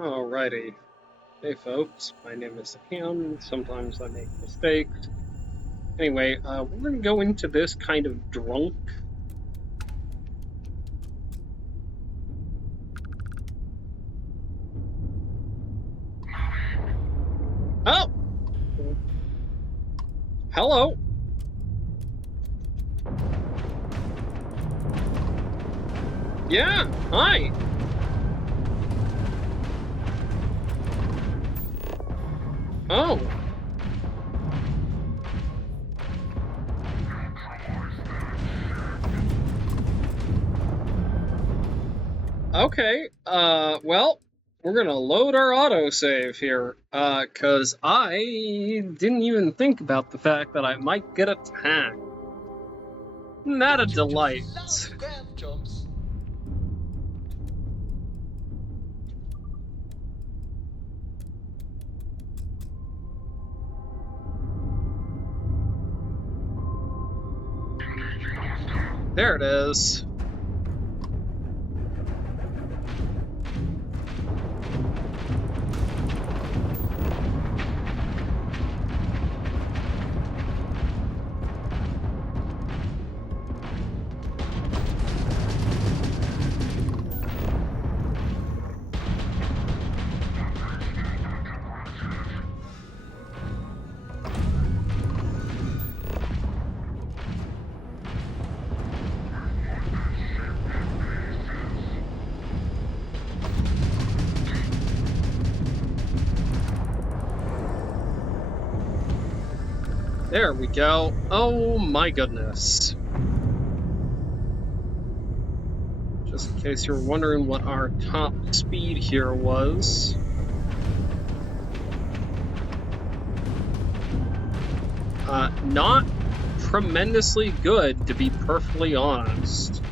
Alrighty. Hey folks, my name is Ham. Sometimes I make mistakes. Anyway, we're gonna go into this kind of drunk. Oh! Hello! Yeah, hi! Oh! Okay, well, we're gonna load our autosave here, cause I didn't even think about the fact that I might get attacked. Not a delight. Jumps. There it is. There we go. Oh my goodness. Just in case you're wondering what our top speed here was. Not tremendously good, to be perfectly honest.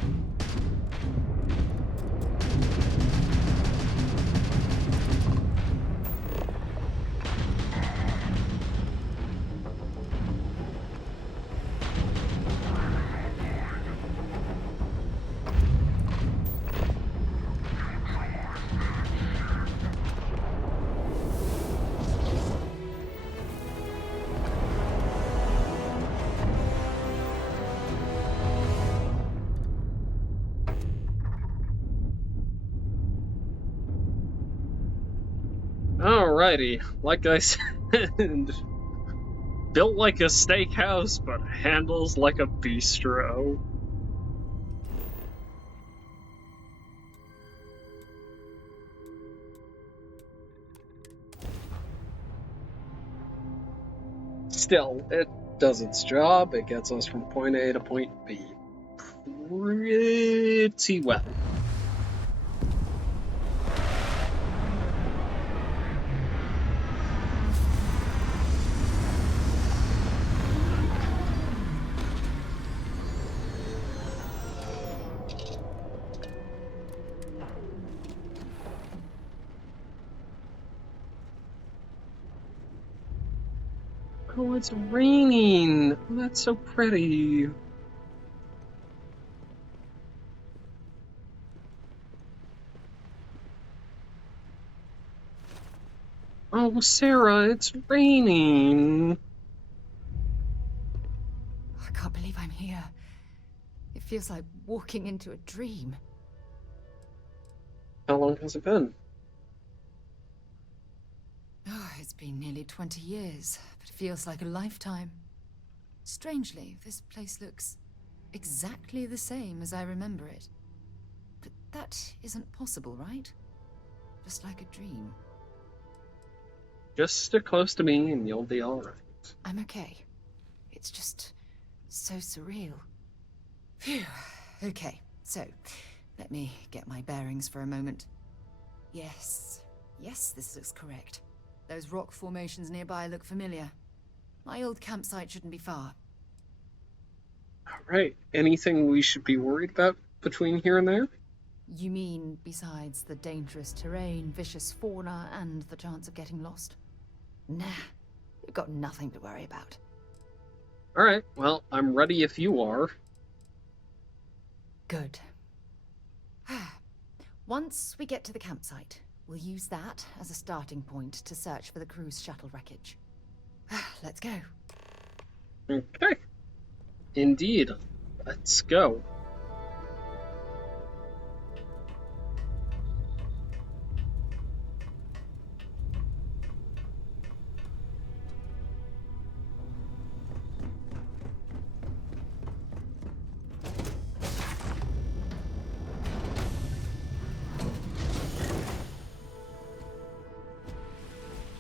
Alrighty, like I said, built like a steakhouse, but handles like a bistro. Still, it does its job. It gets us from point A to point B pretty well. Oh, it's raining. Oh, that's so pretty. Oh, Sarah, it's raining. I can't believe I'm here. It feels like walking into a dream. How long has it been? Oh, it's been nearly 20 years, but it feels like a lifetime. Strangely, this place looks exactly the same as I remember it. But that isn't possible, right? Just like a dream. Just stick close to me and you'll be alright. I'm okay. It's just so surreal. Phew. Okay, so let me get my bearings for a moment. Yes, this looks correct. Those rock formations nearby look familiar. My old campsite shouldn't be far. Alright, anything we should be worried about between here and there? You mean besides the dangerous terrain, vicious fauna, and the chance of getting lost? Nah, we've got nothing to worry about. Alright, well, I'm ready if you are. Good. Once we get to the campsite, We'll use that as a starting point to search for the cruise shuttle wreckage. Let's go. Okay. Indeed. Let's go.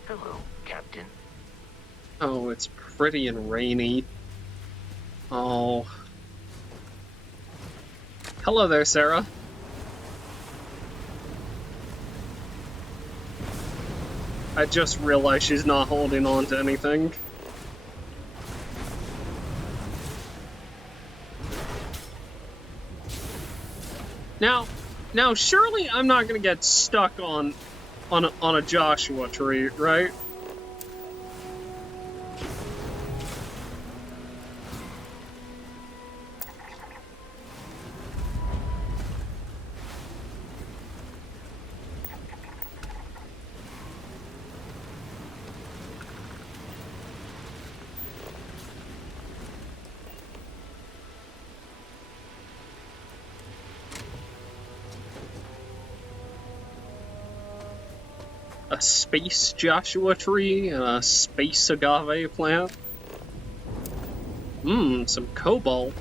Hello, Captain. Oh, it's pretty and rainy. Oh. Hello there, Sarah. I just realized she's not holding on to anything. Now, surely I'm not gonna get stuck on a Joshua tree, right? A space Joshua tree and a space agave plant. Some cobalt.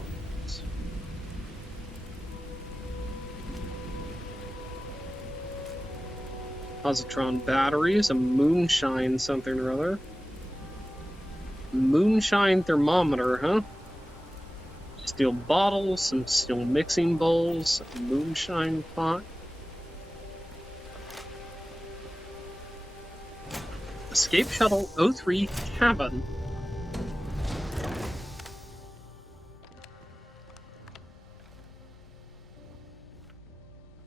Positron batteries, a moonshine something or other. Moonshine thermometer, huh? Steel bottles, some steel mixing bowls, a moonshine pot. Escape shuttle E30 cabin.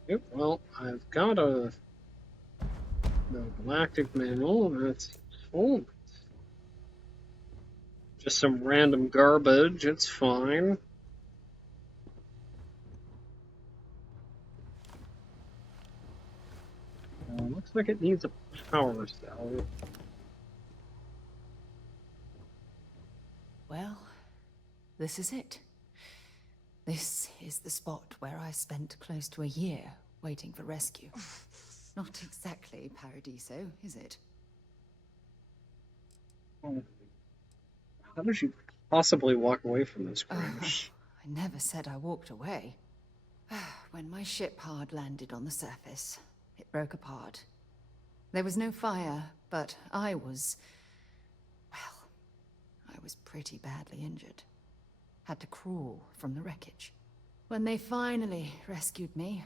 Yep, well, I've got a galactic manual, that's full. Just some random garbage, it's fine. Looks like it needs a power cell. Well, this is it. This is the spot where I spent close to a year waiting for rescue. Not exactly Paradiso, is it? How did you possibly walk away from this crash? I never said I walked away. When my ship hard landed on the surface, it broke apart. There was no fire, but I was pretty badly injured. Had to crawl from the wreckage. When they finally rescued me,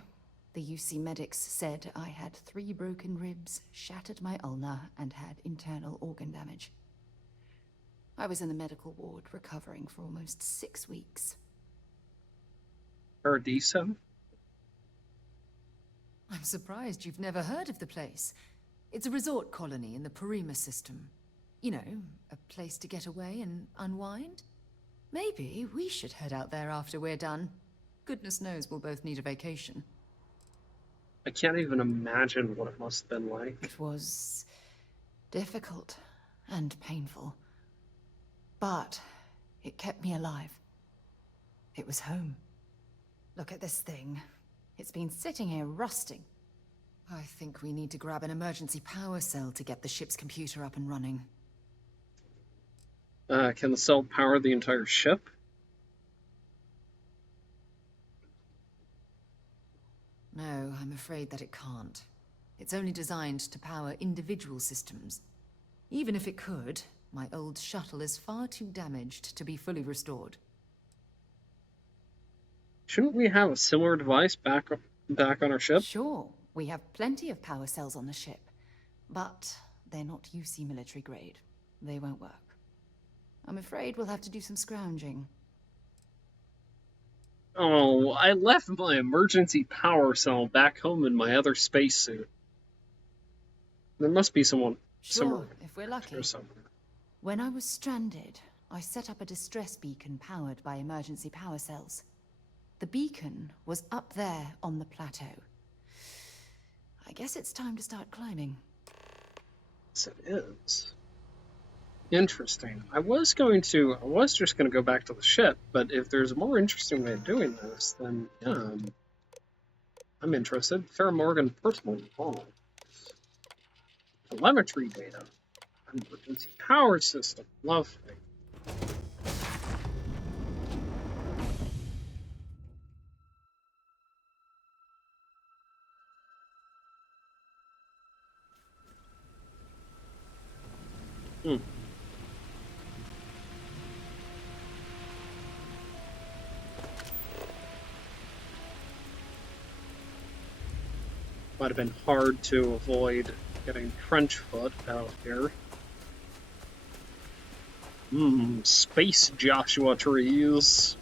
the UC medics said I had 3 broken ribs, shattered my ulna, and had internal organ damage. I was in the medical ward recovering for almost 6 weeks. Paradiso? I'm surprised you've never heard of the place. It's a resort colony in the Parima system. You know, a place to get away and unwind. Maybe we should head out there after we're done. Goodness knows we'll both need a vacation. I can't even imagine what it must have been like. It was difficult and painful. But it kept me alive. It was home. Look at this thing. It's been sitting here rusting. I think we need to grab an emergency power cell to get the ship's computer up and running. Can the cell power the entire ship? No, I'm afraid that it can't. It's only designed to power individual systems. Even if it could, my old shuttle is far too damaged to be fully restored. Shouldn't we have a similar device back on our ship? Sure, we have plenty of power cells on the ship, but they're not UC military grade. They won't work. I'm afraid we'll have to do some scrounging. Oh, I left my emergency power cell back home in my other spacesuit. There must be someone Sure, if we're lucky. somewhere. When I was stranded, I set up a distress beacon powered by emergency power cells. The beacon was up there on the plateau. I guess it's time to start climbing. Yes, it is. Interesting. I was just going to go back to the ship, but if there's a more interesting way of doing this, then yeah, I'm interested. Farrah Morgan personal phone. Telemetry data. Emergency power system. Lovely. Hmm. Might have been hard to avoid getting trench foot out here. Space Joshua trees.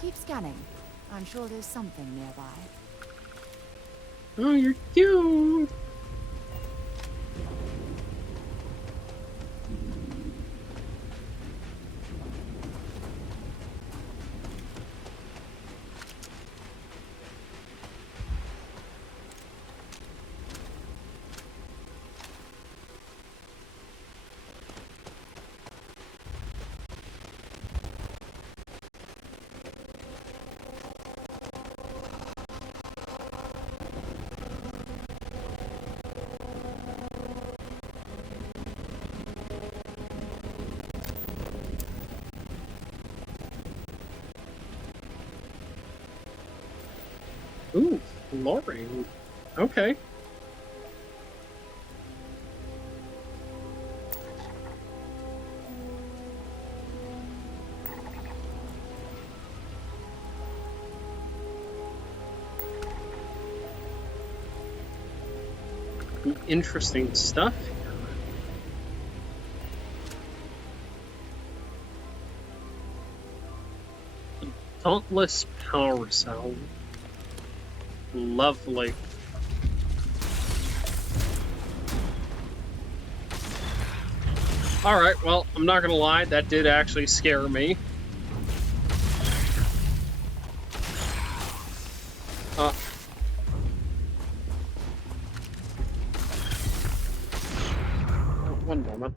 Keep scanning. I'm sure there's something nearby. Oh, you're cute. Ooh, flooring. Okay. Interesting stuff here. Dauntless power cell. Lovely. Alright, well, I'm not gonna lie, that did actually scare me. Uh, One moment.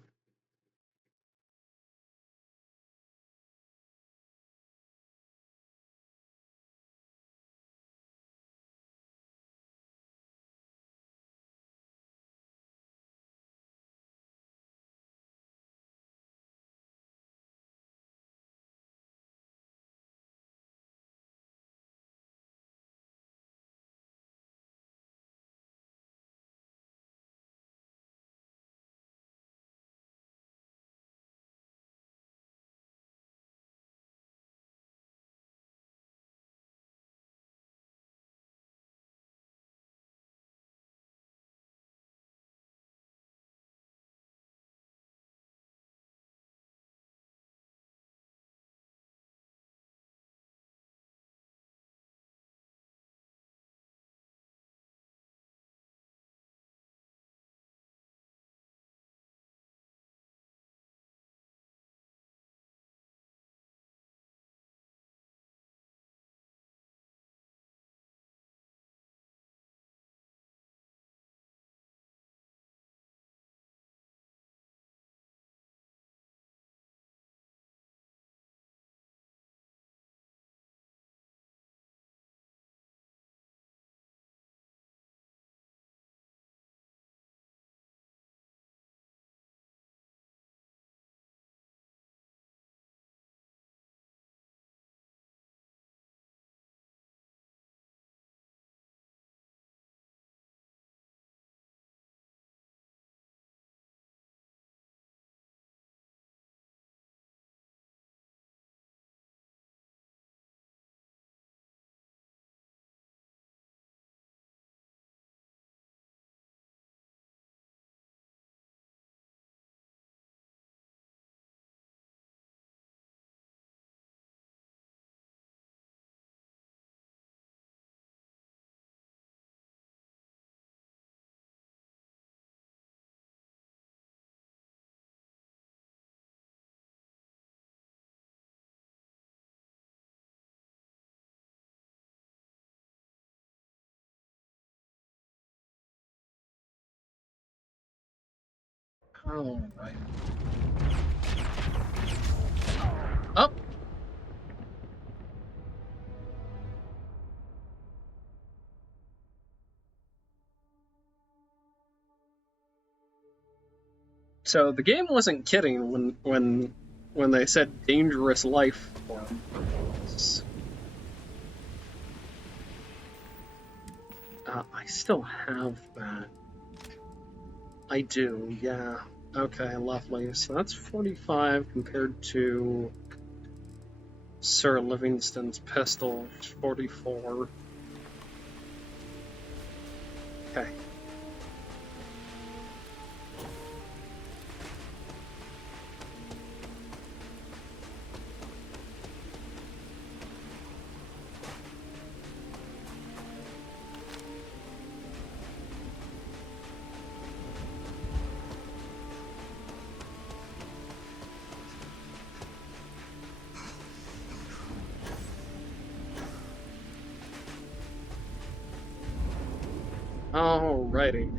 Alright. Up. So the game wasn't kidding when they said dangerous life forms. I still have that. I do, yeah. Okay, lovely. So that's 45 compared to Sir Livingston's pistol, 44. Okay. Alrighty.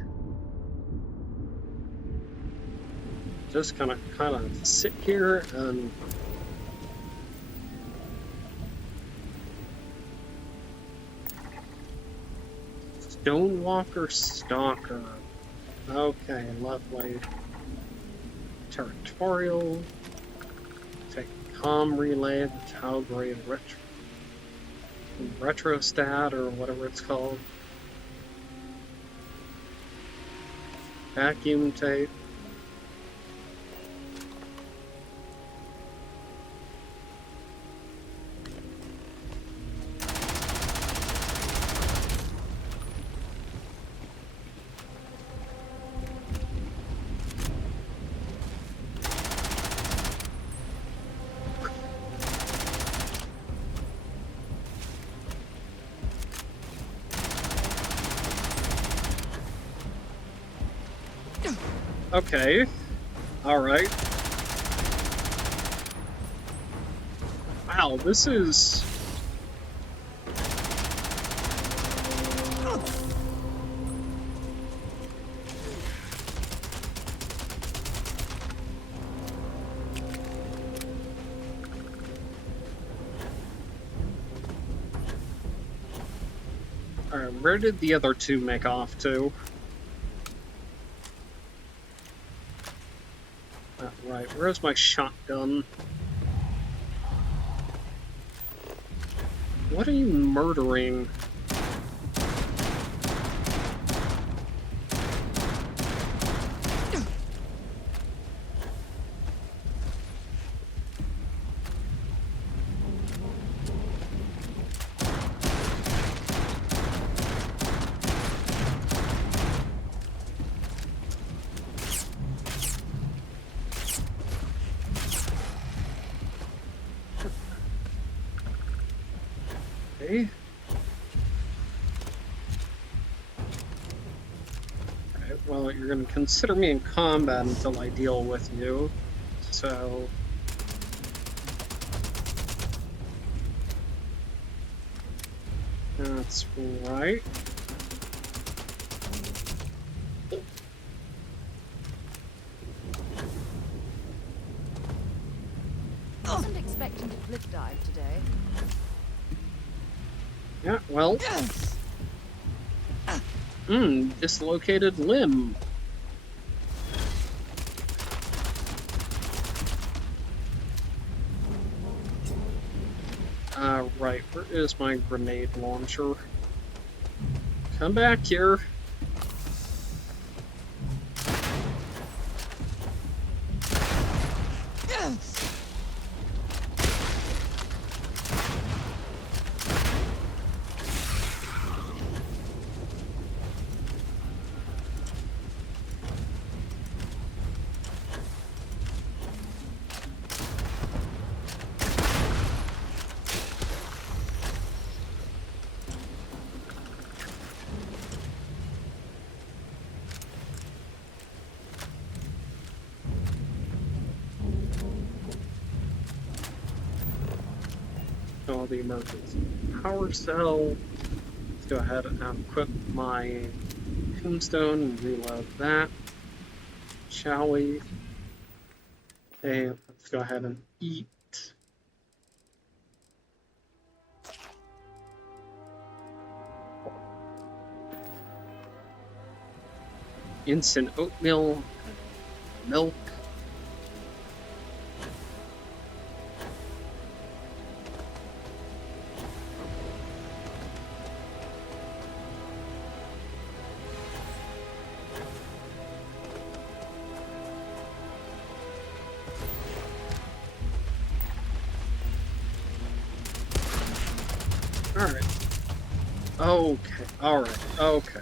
Just kind of sit here and Stonewalker Stalker. Okay, lovely. Territorial. Take comm relay, the Talgrave retrostat or whatever it's called. Vacuum tape. Okay. Alright. Wow, this is... Alright, where did the other two make off to? Right, where's my shotgun? What are you murdering? Okay. Alright, well, you're gonna consider me in combat until I deal with you, so... That's right. Wasn't expecting to cliff dive today. Yeah, well... dislocated limb. Right, where is my grenade launcher? Come back here. The emergency power cell. Let's go ahead and equip my tombstone and reload that. shall we? Okay, let's go ahead and eat. Instant oatmeal, milk. Alright. Okay, alright, okay.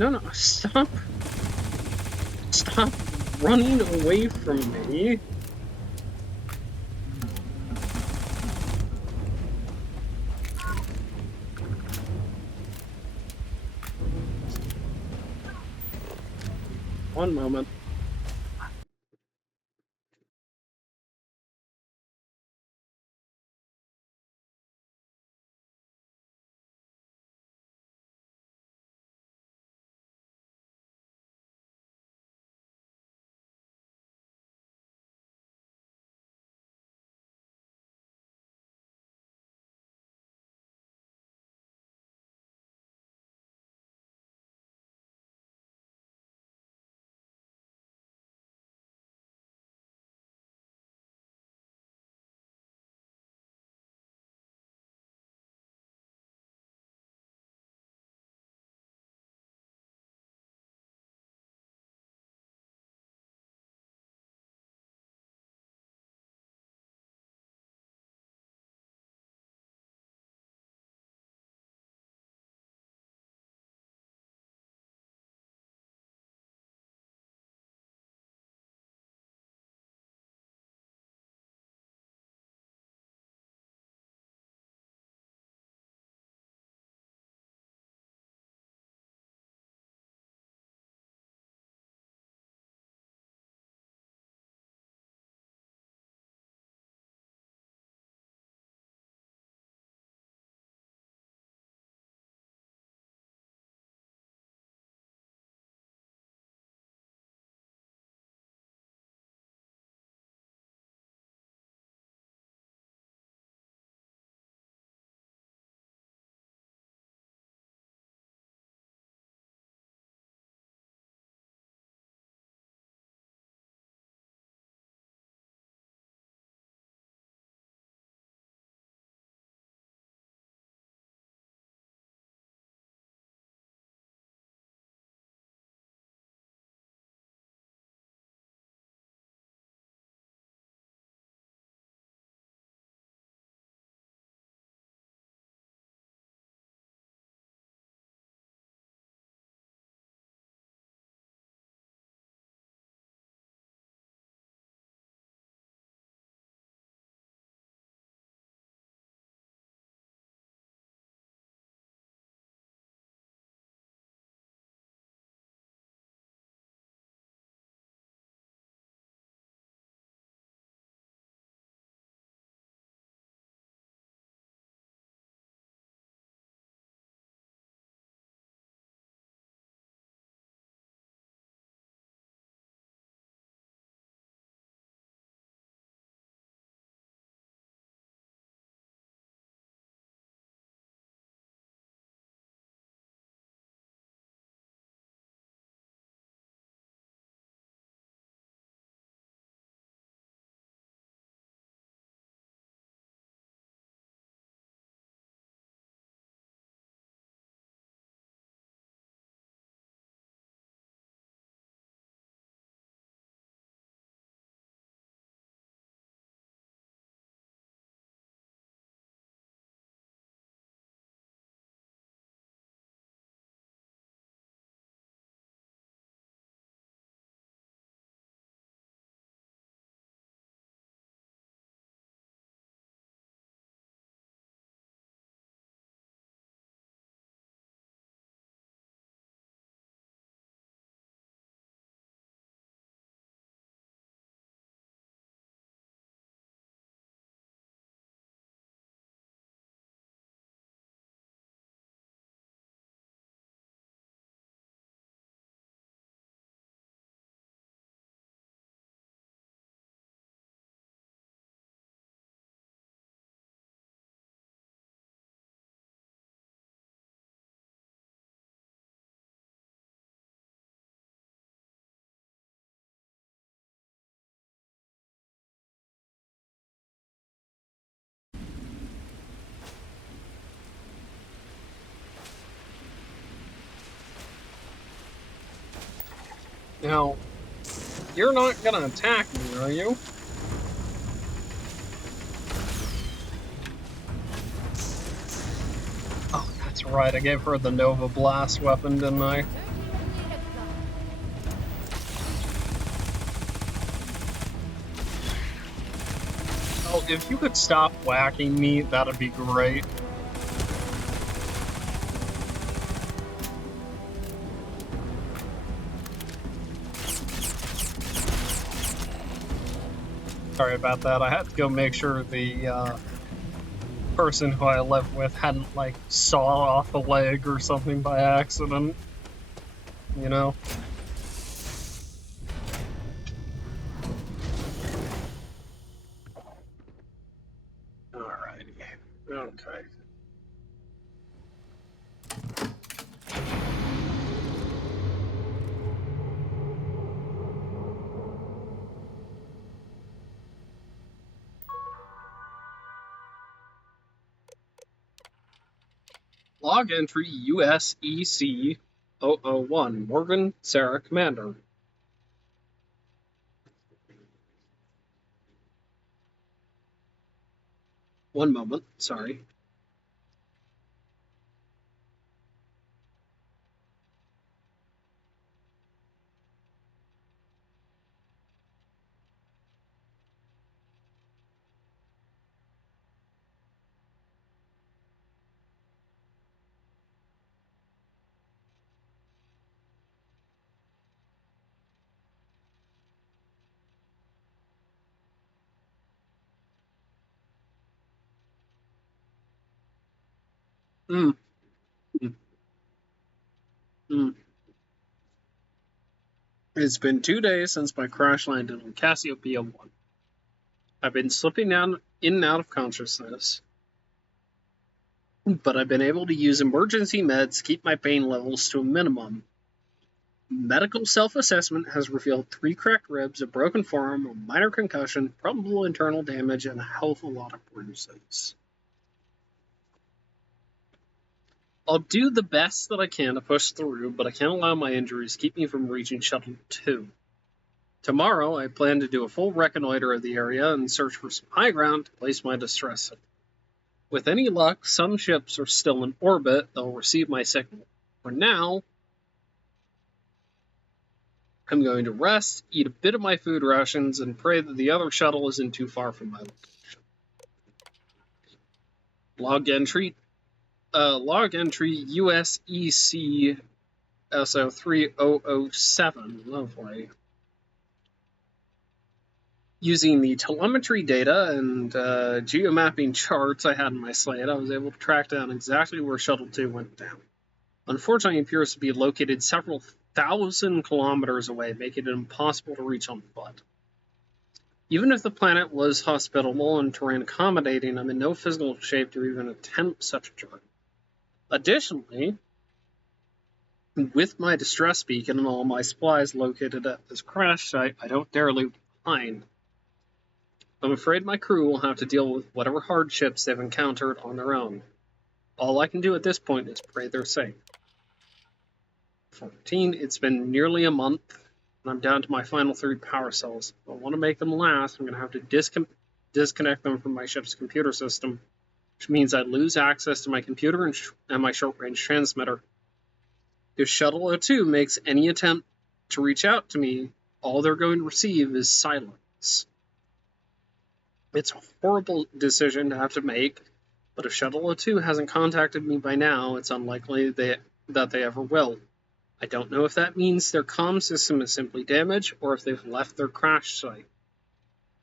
No, stop. Stop running away from me. One moment. Now, you're not gonna attack me, are you? Oh, that's right, I gave her the Nova Blast weapon, didn't I? Oh, if you could stop whacking me, that'd be great. Sorry about that. I had to go make sure the person who I lived with hadn't, like, sawed off a leg or something by accident. You know? Alrighty. Okay. Log entry USEC 001. Morgan, Sarah, Commander. One moment, sorry. Mm, mm, mm. It's been 2 days since my crash landed on Cassiopeia 1. I've been slipping down in and out of consciousness, but I've been able to use emergency meds to keep my pain levels to a minimum. Medical self-assessment has revealed 3 cracked ribs, a broken forearm, a minor concussion, probable internal damage, and a hell of a lot of bruises. I'll do the best that I can to push through, but I can't allow my injuries to keep me from reaching Shuttle 2. Tomorrow, I plan to do a full reconnoiter of the area and search for some high ground to place my distress signal. With any luck, some ships are still in orbit that will receive my signal. For now, I'm going to rest, eat a bit of my food rations, and pray that the other shuttle isn't too far from my location. Log entry USEC SO3007. Lovely. Using the telemetry data and geomapping charts I had in my slate, I was able to track down exactly where Shuttle 2 went down. Unfortunately, it appears to be located several thousand kilometers away, making it impossible to reach on foot. Even if the planet was hospitable and terrain accommodating, I'm in no physical shape to even attempt such a journey. Additionally, with my distress beacon and all my supplies located at this crash site, I don't dare leave behind. I'm afraid my crew will have to deal with whatever hardships they've encountered on their own. All I can do at this point is pray they're safe. 14. It's been nearly a month, and I'm down to my final 3 power cells. If I want to make them last, I'm going to have to disconnect them from my ship's computer system, which means I lose access to my computer and my short-range transmitter. If Shuttle 02 makes any attempt to reach out to me, all they're going to receive is silence. It's a horrible decision to have to make, but if Shuttle 02 hasn't contacted me by now, it's unlikely that they ever will. I don't know if that means their comm system is simply damaged, or if they've left their crash site,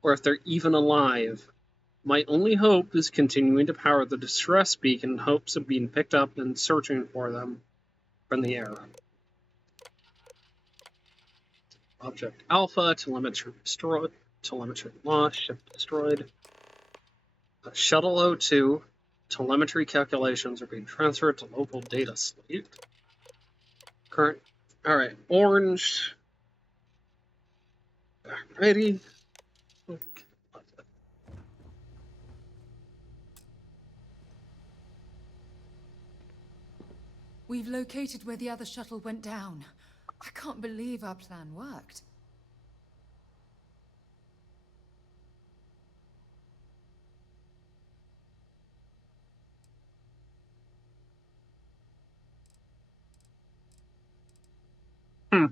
or if they're even alive. My only hope is continuing to power the distress beacon in hopes of being picked up and searching for them from the air. Object Alpha, telemetry destroyed, telemetry lost, ship destroyed. Shuttle 02, telemetry calculations are being transferred to local data slate. Current, alright, orange. Ready. Okay. We've located where the other shuttle went down. I can't believe our plan worked. Hmm.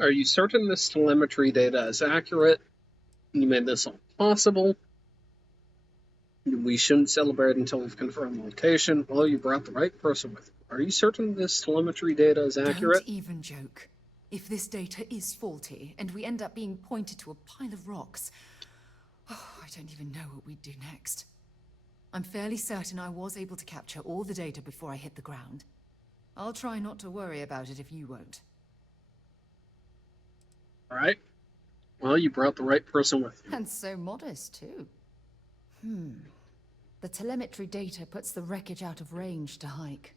Are you certain this telemetry data is accurate? You made this all possible. We shouldn't celebrate until we've confirmed the location. Well, you brought the right person with you. Are you certain this telemetry data is accurate? Don't even joke. If this data is faulty, and we end up being pointed to a pile of rocks, I don't even know what we'd do next. I'm fairly certain I was able to capture all the data before I hit the ground. I'll try not to worry about it if you won't. All right. Well, you brought the right person with you. And so modest, too. The telemetry data puts the wreckage out of range to hike.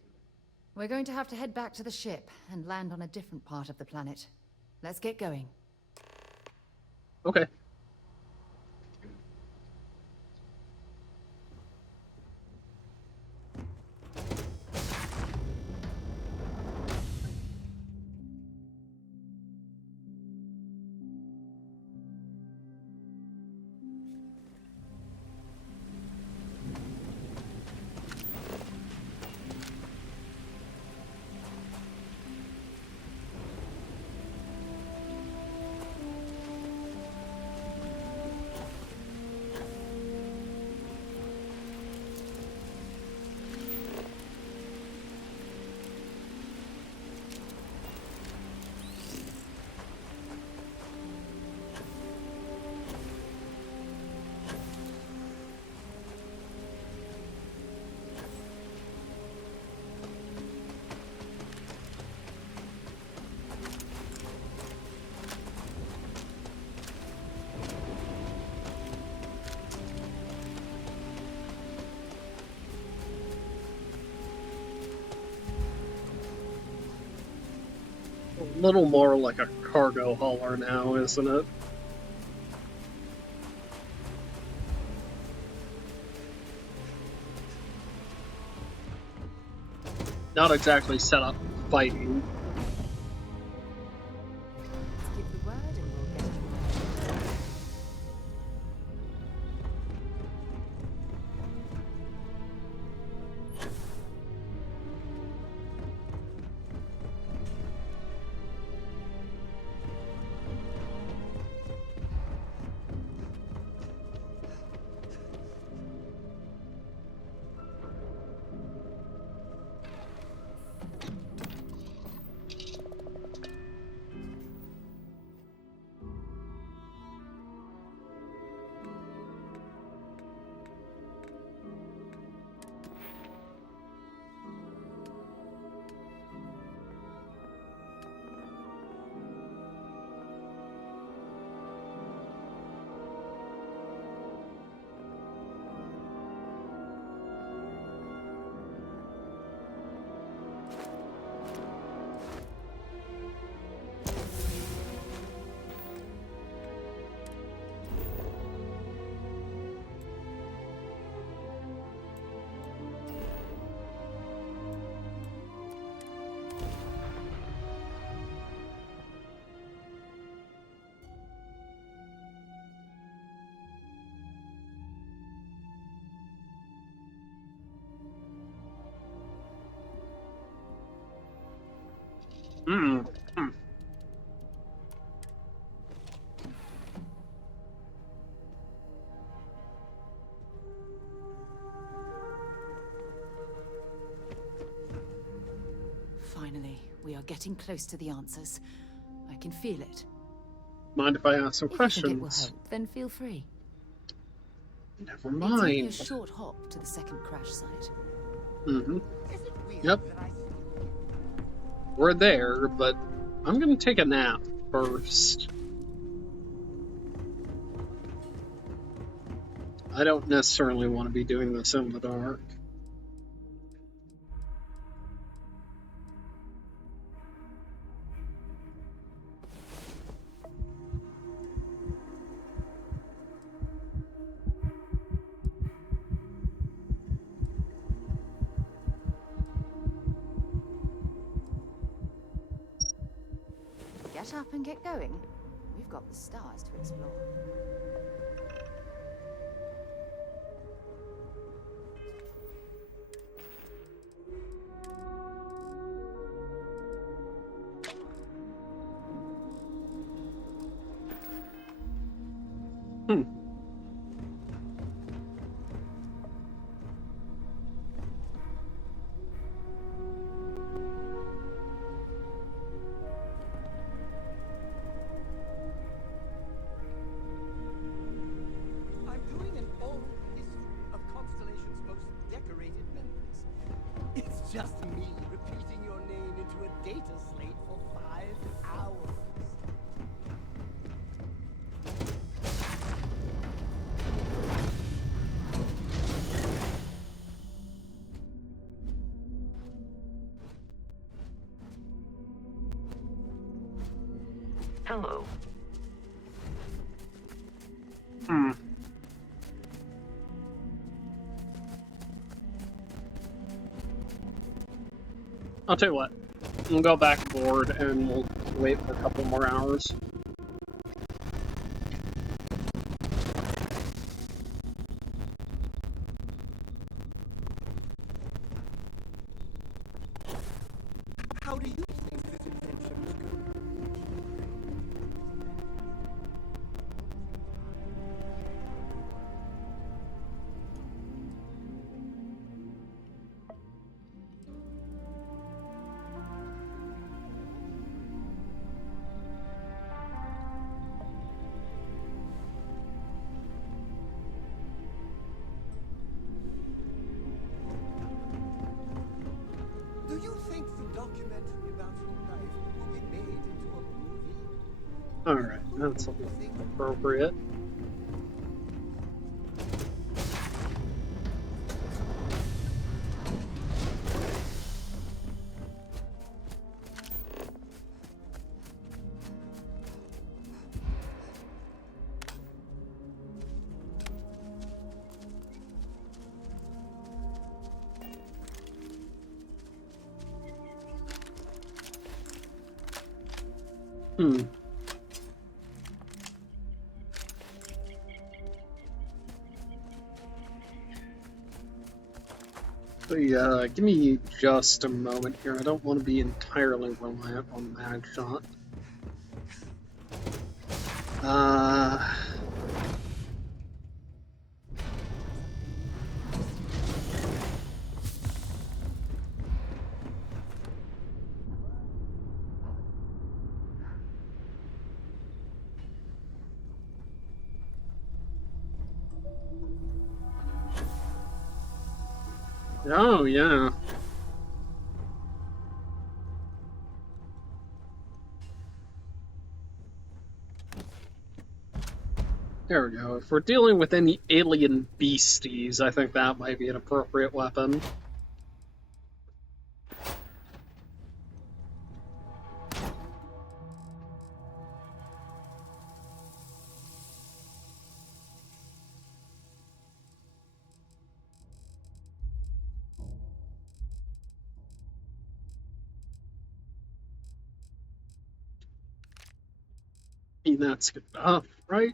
We're going to have to head back to the ship and land on a different part of the planet. Let's get going. Okay. A little more like a cargo hauler now, isn't it? Not exactly set up fighting. Give the word and we'll get it. Hmm. Finally, we are getting close to the answers. I can feel it. Mind if I ask some If you think it will questions? help, then feel free. Never It's only a mind. short hop to the second crash site. Mm-hmm. Yep. We're there, but I'm gonna take a nap first. I don't necessarily want to be doing this in the dark. set up and get going? We've got the stars to explore. Hmm. I'm doing an oral history of Constellation's most decorated members. It's just me repeating your name into a data slate for 5 hours. Hello. Hmm. I'll tell you what. We'll go back aboard and we'll wait for a couple more hours. How do you think this adventure is going? Do you think the documentary about your life will be made into a movie? Alright, that's a little appropriate. Hmm. So yeah, give me just a moment here. I don't want to be entirely reliant on Mad Shot. Oh, yeah. There we go. If we're dealing with any alien beasties, I think that might be an appropriate weapon. I mean, that's good enough, right?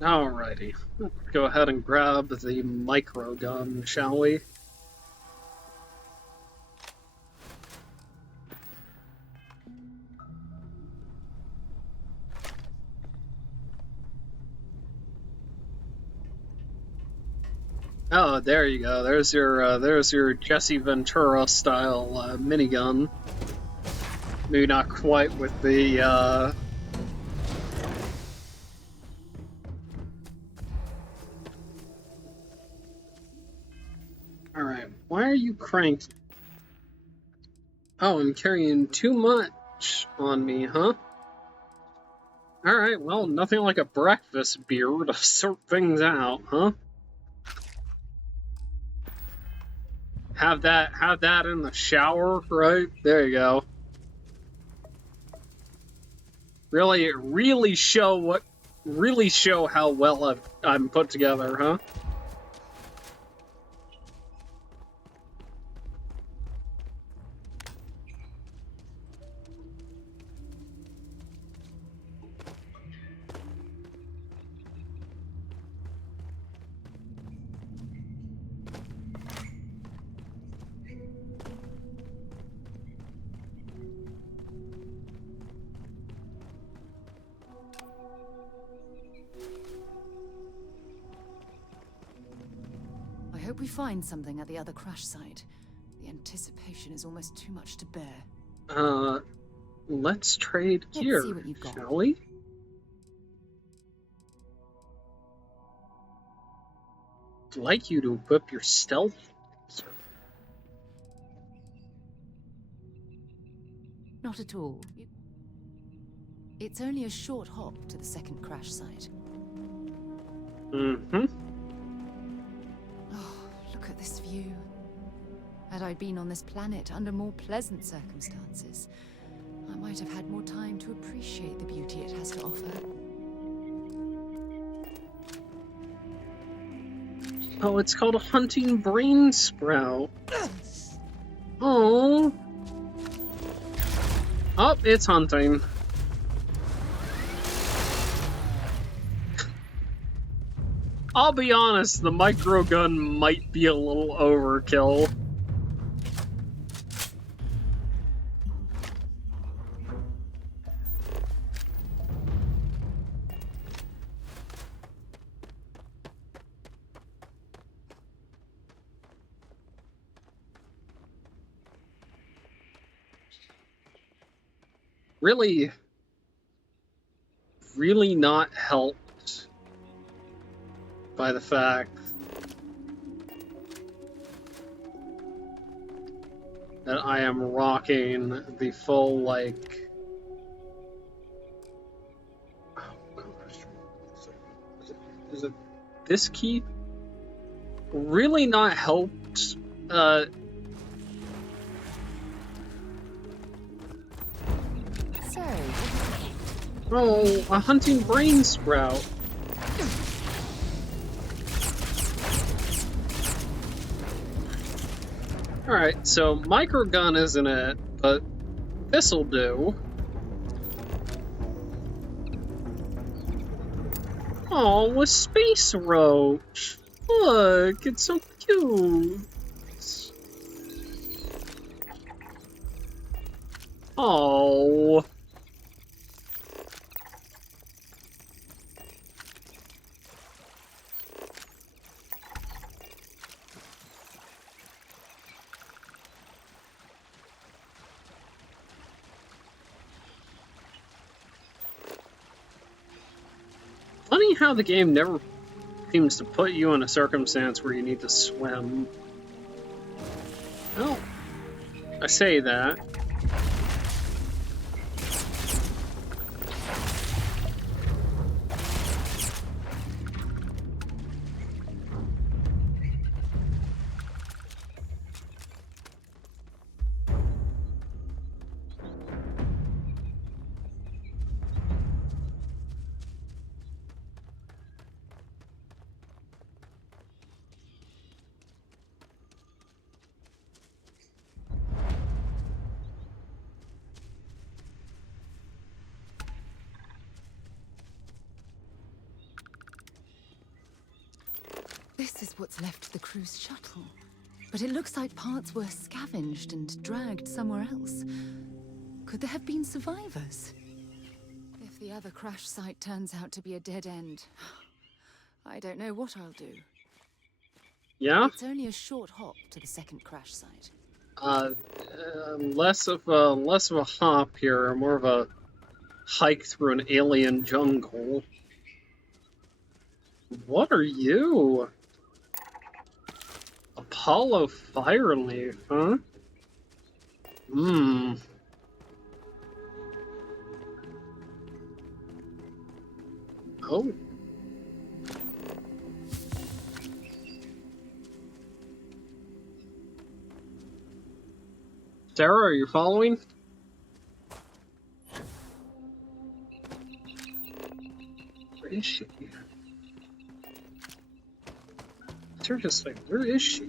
Alrighty. Let's go ahead and grab the micro gun, shall we? Oh, there you go. There's your Jesse Ventura style minigun. Maybe not quite with the Alright, why are you cranky? Oh, I'm carrying too much on me, huh? Alright, well, nothing like a breakfast beer to sort things out, huh? Have that in the shower, right? There you go. Really show how well I'm put together, huh? I hope we find something at the other crash site. The anticipation is almost too much to bear. Let's trade Let's gear, see what you've got. shall we? I'd like you to equip your stealth. Not at all. It's only a short hop to the second crash site. Mm-hmm. Oh, look at this view. Had I been on this planet under more pleasant circumstances, I might have had more time to appreciate the beauty it has to offer. Oh, it's called a hunting brain sprout. Oh. Oh, it's hunting. I'll be honest, the microgun might be a little overkill. Really not helped by the fact that I am rocking the full, like... Oh, gosh. Is it this key? Really not helped, So, oh, a hunting brain sprout. Alright, so microgun isn't it, but this'll do. Oh, a space roach. Look, it's so cute. Oh. Funny how the game never seems to put you in a circumstance where you need to swim. Well, I say that. this is what's left of the cruise shuttle. But it looks like parts were scavenged and dragged somewhere else. Could there have been survivors? If the other crash site turns out to be a dead end, I don't know what I'll do. Yeah? It's only a short hop to the second crash site. Less of a hop here, more of a hike through an alien jungle. What are you? Apollo Fireleaf, huh? Hmm. Oh. Sarah, are you following? Where is she? Seriously, where is she?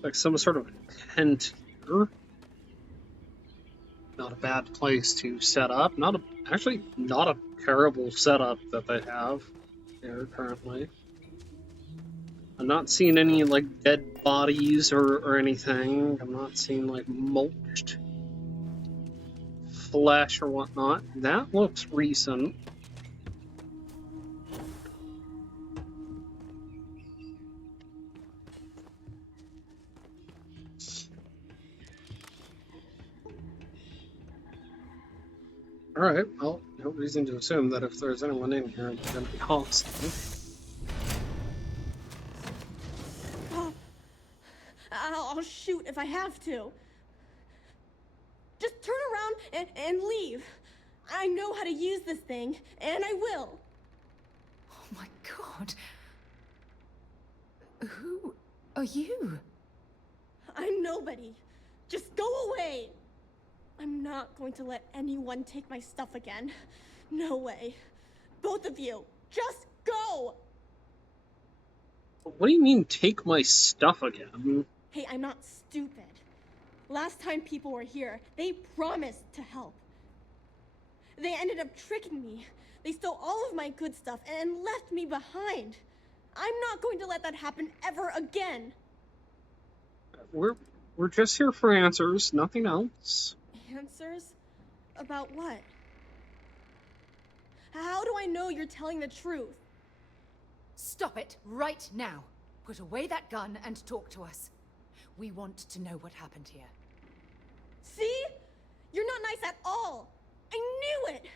Like some sort of tent here. Not a bad place to set up. Actually not a terrible setup that they have here currently. I'm not seeing any like dead bodies or anything. I'm not seeing like mulched flesh or whatnot. That looks recent. Alright, well, no reason to assume that if there's anyone in here, it's gonna be hostile. Oh, I'll shoot if I have to. Just turn around and leave. I know how to use this thing, and I will. Oh my god. Who are you? I'm nobody. Just go away. I'm not going to let anyone take my stuff again. No way. Both of you, just go! What do you mean, take my stuff again? Hey, I'm not stupid. Last time people were here, they promised to help. They ended up tricking me. They stole all of my good stuff and left me behind. I'm not going to let that happen ever again. We're just here for answers, nothing else. Answers? About what? How do I know you're telling the truth? Stop it right now. Put away that gun and talk to us. We want to know what happened here. See? You're not nice at all. I knew it.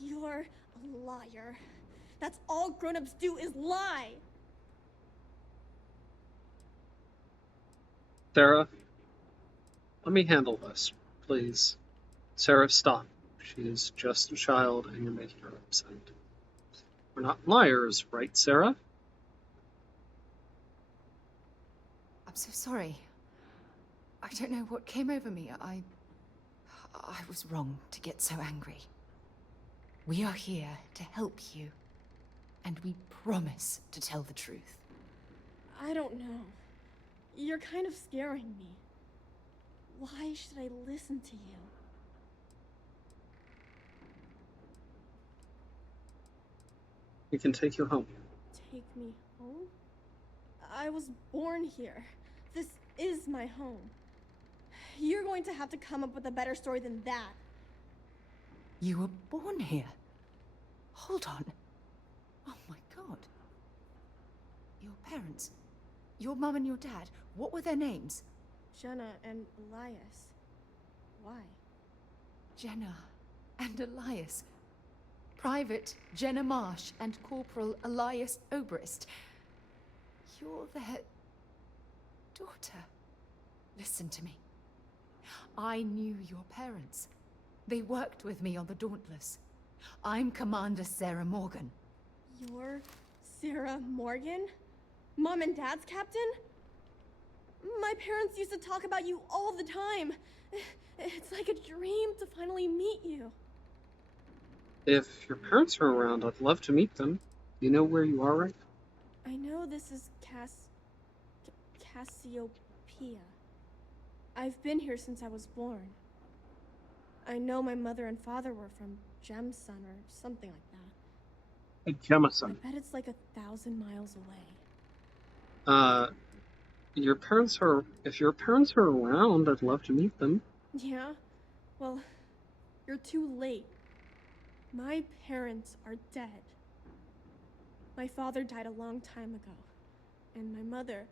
You're a liar. That's all grown-ups do is lie. Sarah, let me handle this, please. Sarah, stop. She's just a child and you're making her upset. We're not liars, right, Sarah? I'm so sorry. I don't know what came over me. I was wrong to get so angry. We are here to help you, and we promise to tell the truth. I don't know. You're kind of scaring me. Why should I listen to you? We can take you home. Take me home? I was born here. This is my home. You're going to have to come up with a better story than that. You were born here? Hold on. Oh my god. Your parents, your mum and your dad, what were their names? Jenna and Elias. Why? Jenna and Elias. Private Jenna Marsh and Corporal Elias Obrist. You're their daughter. Listen to me. I knew your parents. They worked with me on the Dauntless. I'm Commander Sarah Morgan. You're Sarah Morgan? Mom and Dad's captain? My parents used to talk about you all the time. It's like a dream to finally meet you. If your parents are around, I'd love to meet them. You know where you are, right? I know this is Cassiopeia. I've been here since I was born. I know my mother and father were from Gemson or something like that. Hey, Jemison. I bet it's like 1,000 miles away. If your parents are around, I'd love to meet them. Yeah? Well, you're too late. My parents are dead. My father died a long time ago. And my mother,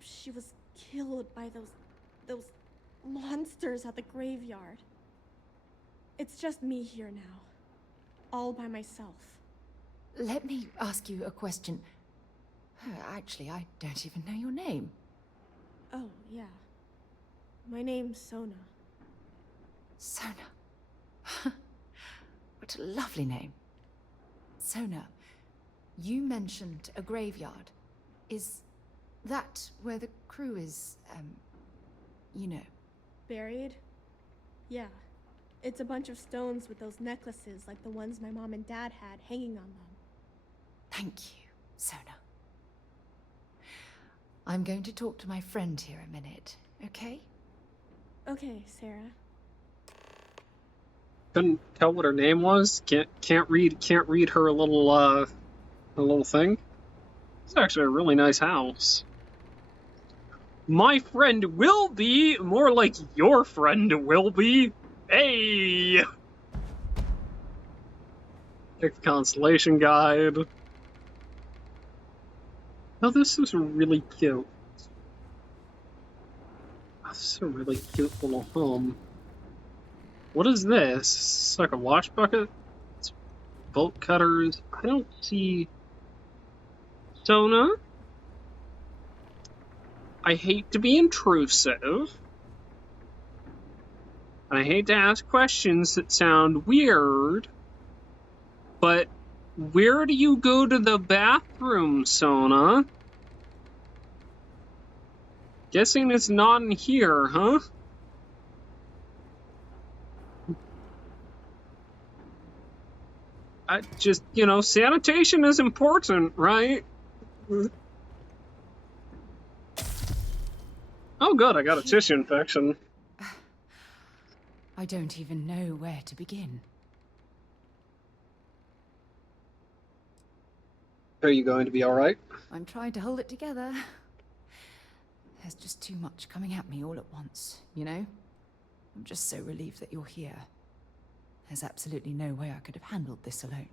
she was killed by those monsters at the graveyard. It's just me here now. All by myself. Let me ask you a question. Actually, I don't even know your name. Oh, yeah. My name's Sona. Sona. What a lovely name. Sona, you mentioned a graveyard. Is that where the crew is, you know? Buried? Yeah. It's a bunch of stones with those necklaces like the ones my mom and dad had hanging on them. Thank you, Sona. I'm going to talk to my friend here a minute, okay? Okay, Sarah. Couldn't tell what her name was. Can't read her little thing. It's actually a really nice house. My friend will be more like your friend will be. Hey! Pick the constellation guide. Oh, this is really cute. Oh, this is a really cute little home. What is this? It's like a wash bucket? It's bolt cutters. I don't see Sona. I hate to be intrusive. And I hate to ask questions that sound weird. But where do you go to the bathroom, Sona? Guessing it's not in here, huh? I just, sanitation is important, right? Oh good, I got a tissue infection. I don't even know where to begin. Are you going to be alright? I'm trying to hold it together. There's just too much coming at me all at once, you know? I'm just so relieved that you're here. There's absolutely no way I could have handled this alone.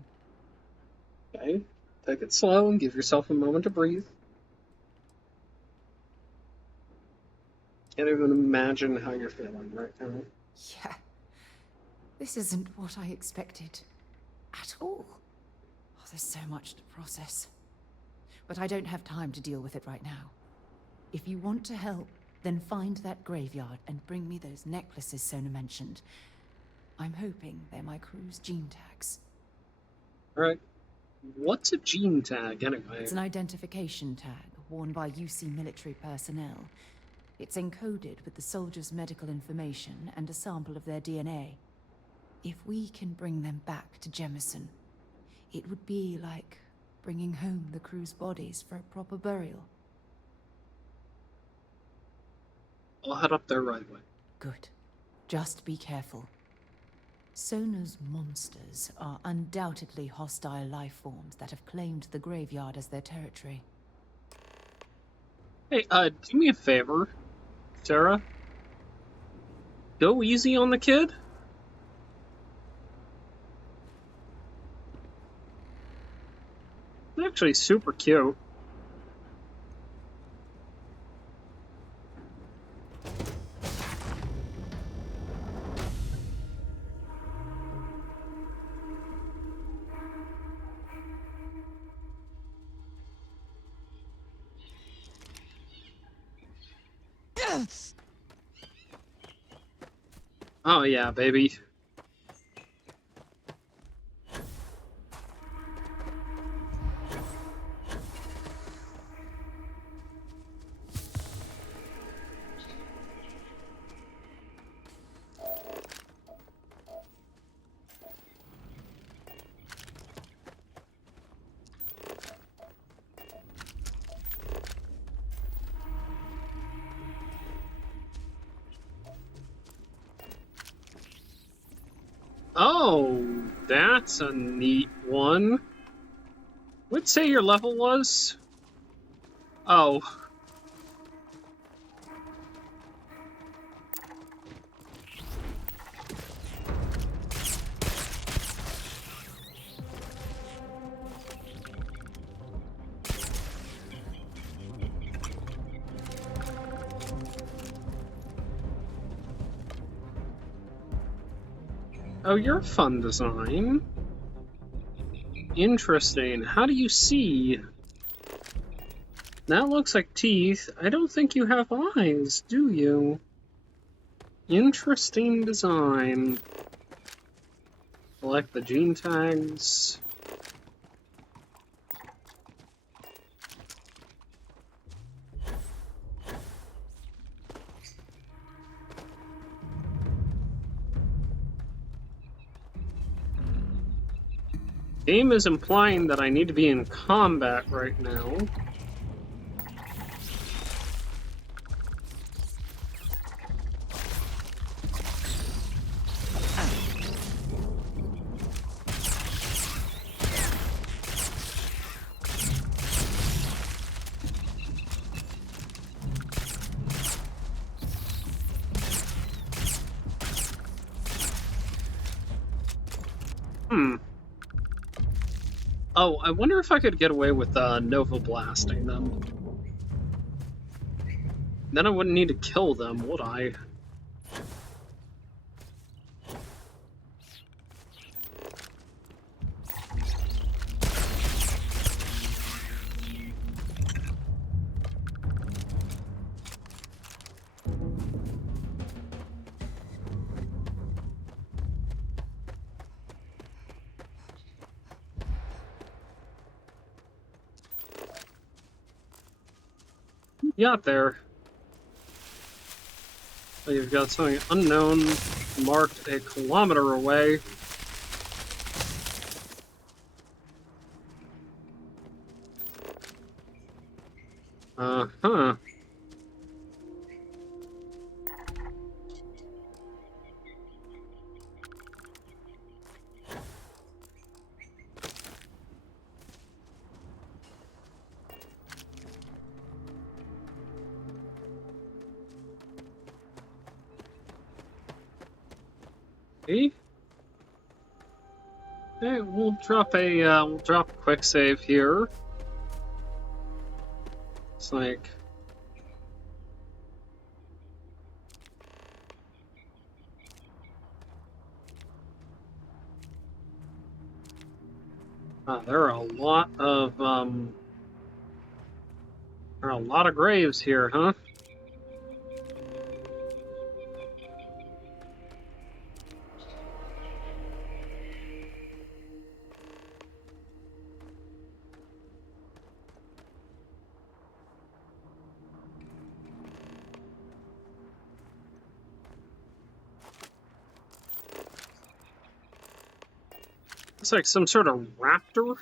Okay, take it slow and give yourself a moment to breathe. Can't even imagine how you're feeling right now. Yeah. This isn't what I expected. At all. Oh, there's so much to process. But I don't have time to deal with it right now. If you want to help, then find that graveyard and bring me those necklaces Sona mentioned. I'm hoping they're my crew's gene tags. Alright. What's a gene tag, anyway? It's an identification tag worn by UC military personnel. It's encoded with the soldiers' medical information and a sample of their DNA. If we can bring them back to Jemison, it would be like bringing home the crew's bodies for a proper burial. I'll head up there right away. Good. Just be careful. Sona's monsters are undoubtedly hostile life forms that have claimed the graveyard as their territory. Hey, do me a favor, Sarah. Go easy on the kid. He's actually super cute. Oh yeah, baby. Oh, that's a neat one. Would say your level was? Oh. Oh, you're a fun design. Interesting. How do you see? That looks like teeth. I don't think you have eyes, do you? Interesting design. Select the gene tags. Game is implying that I need to be in combat right now. Oh, I wonder if I could get away with Nova blasting them. Then I wouldn't need to kill them, would I? You got there. So you've got something unknown marked a kilometer away. Uh-huh. See? Okay, we'll drop a quick save here. It's like there are a lot of there are a lot of graves here, huh? It's like some sort of raptor.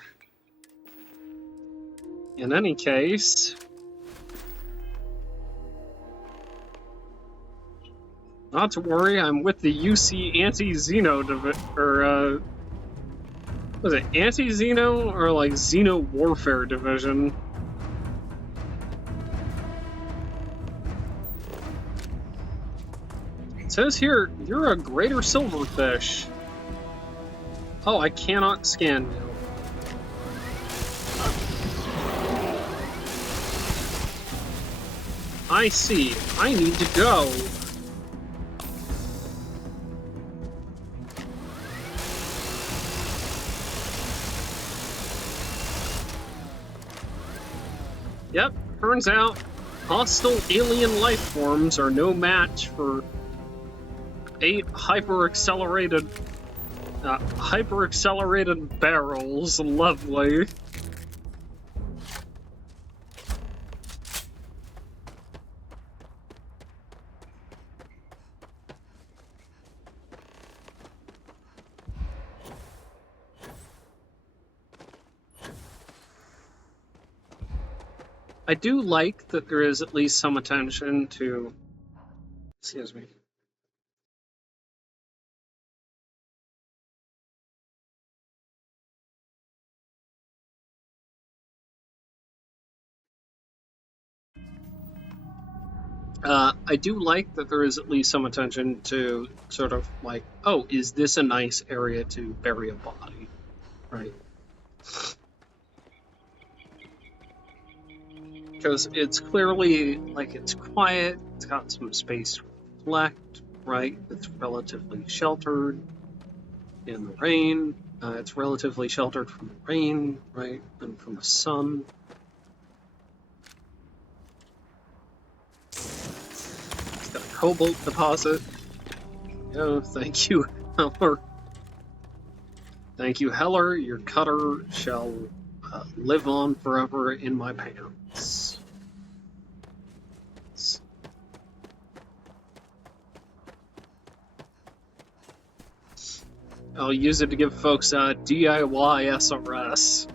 In any case, not to worry, I'm with the UC Anti-Xeno or was it Anti-Xeno or like Xeno Warfare Division? It says here, you're a greater silverfish. Oh, I cannot scan you. I see. I need to go. Yep, turns out hostile alien life forms are no match for 8 hyper-accelerated barrels. Lovely. I do like that there is at least some attention to... Excuse me. I do like that there is at least some attention to sort of like, oh, is this a nice area to bury a body? Right. Because it's clearly, like, it's quiet, it's got some space to reflect, right? It's relatively sheltered in the rain. It's relatively sheltered from the rain, right? And from the sun. cobalt deposit. Oh, thank you, Heller. Thank you, Heller. Your cutter shall live on forever in my pants. I'll use it to give folks DIY SRS.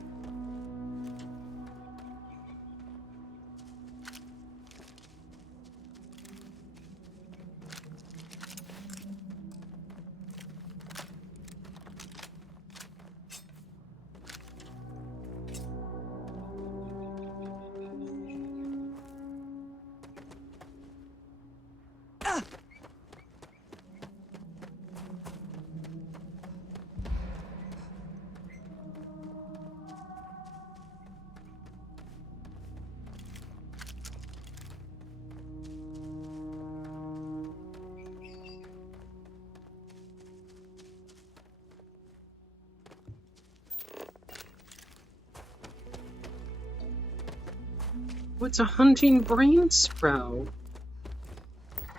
What's a hunting brain sprout?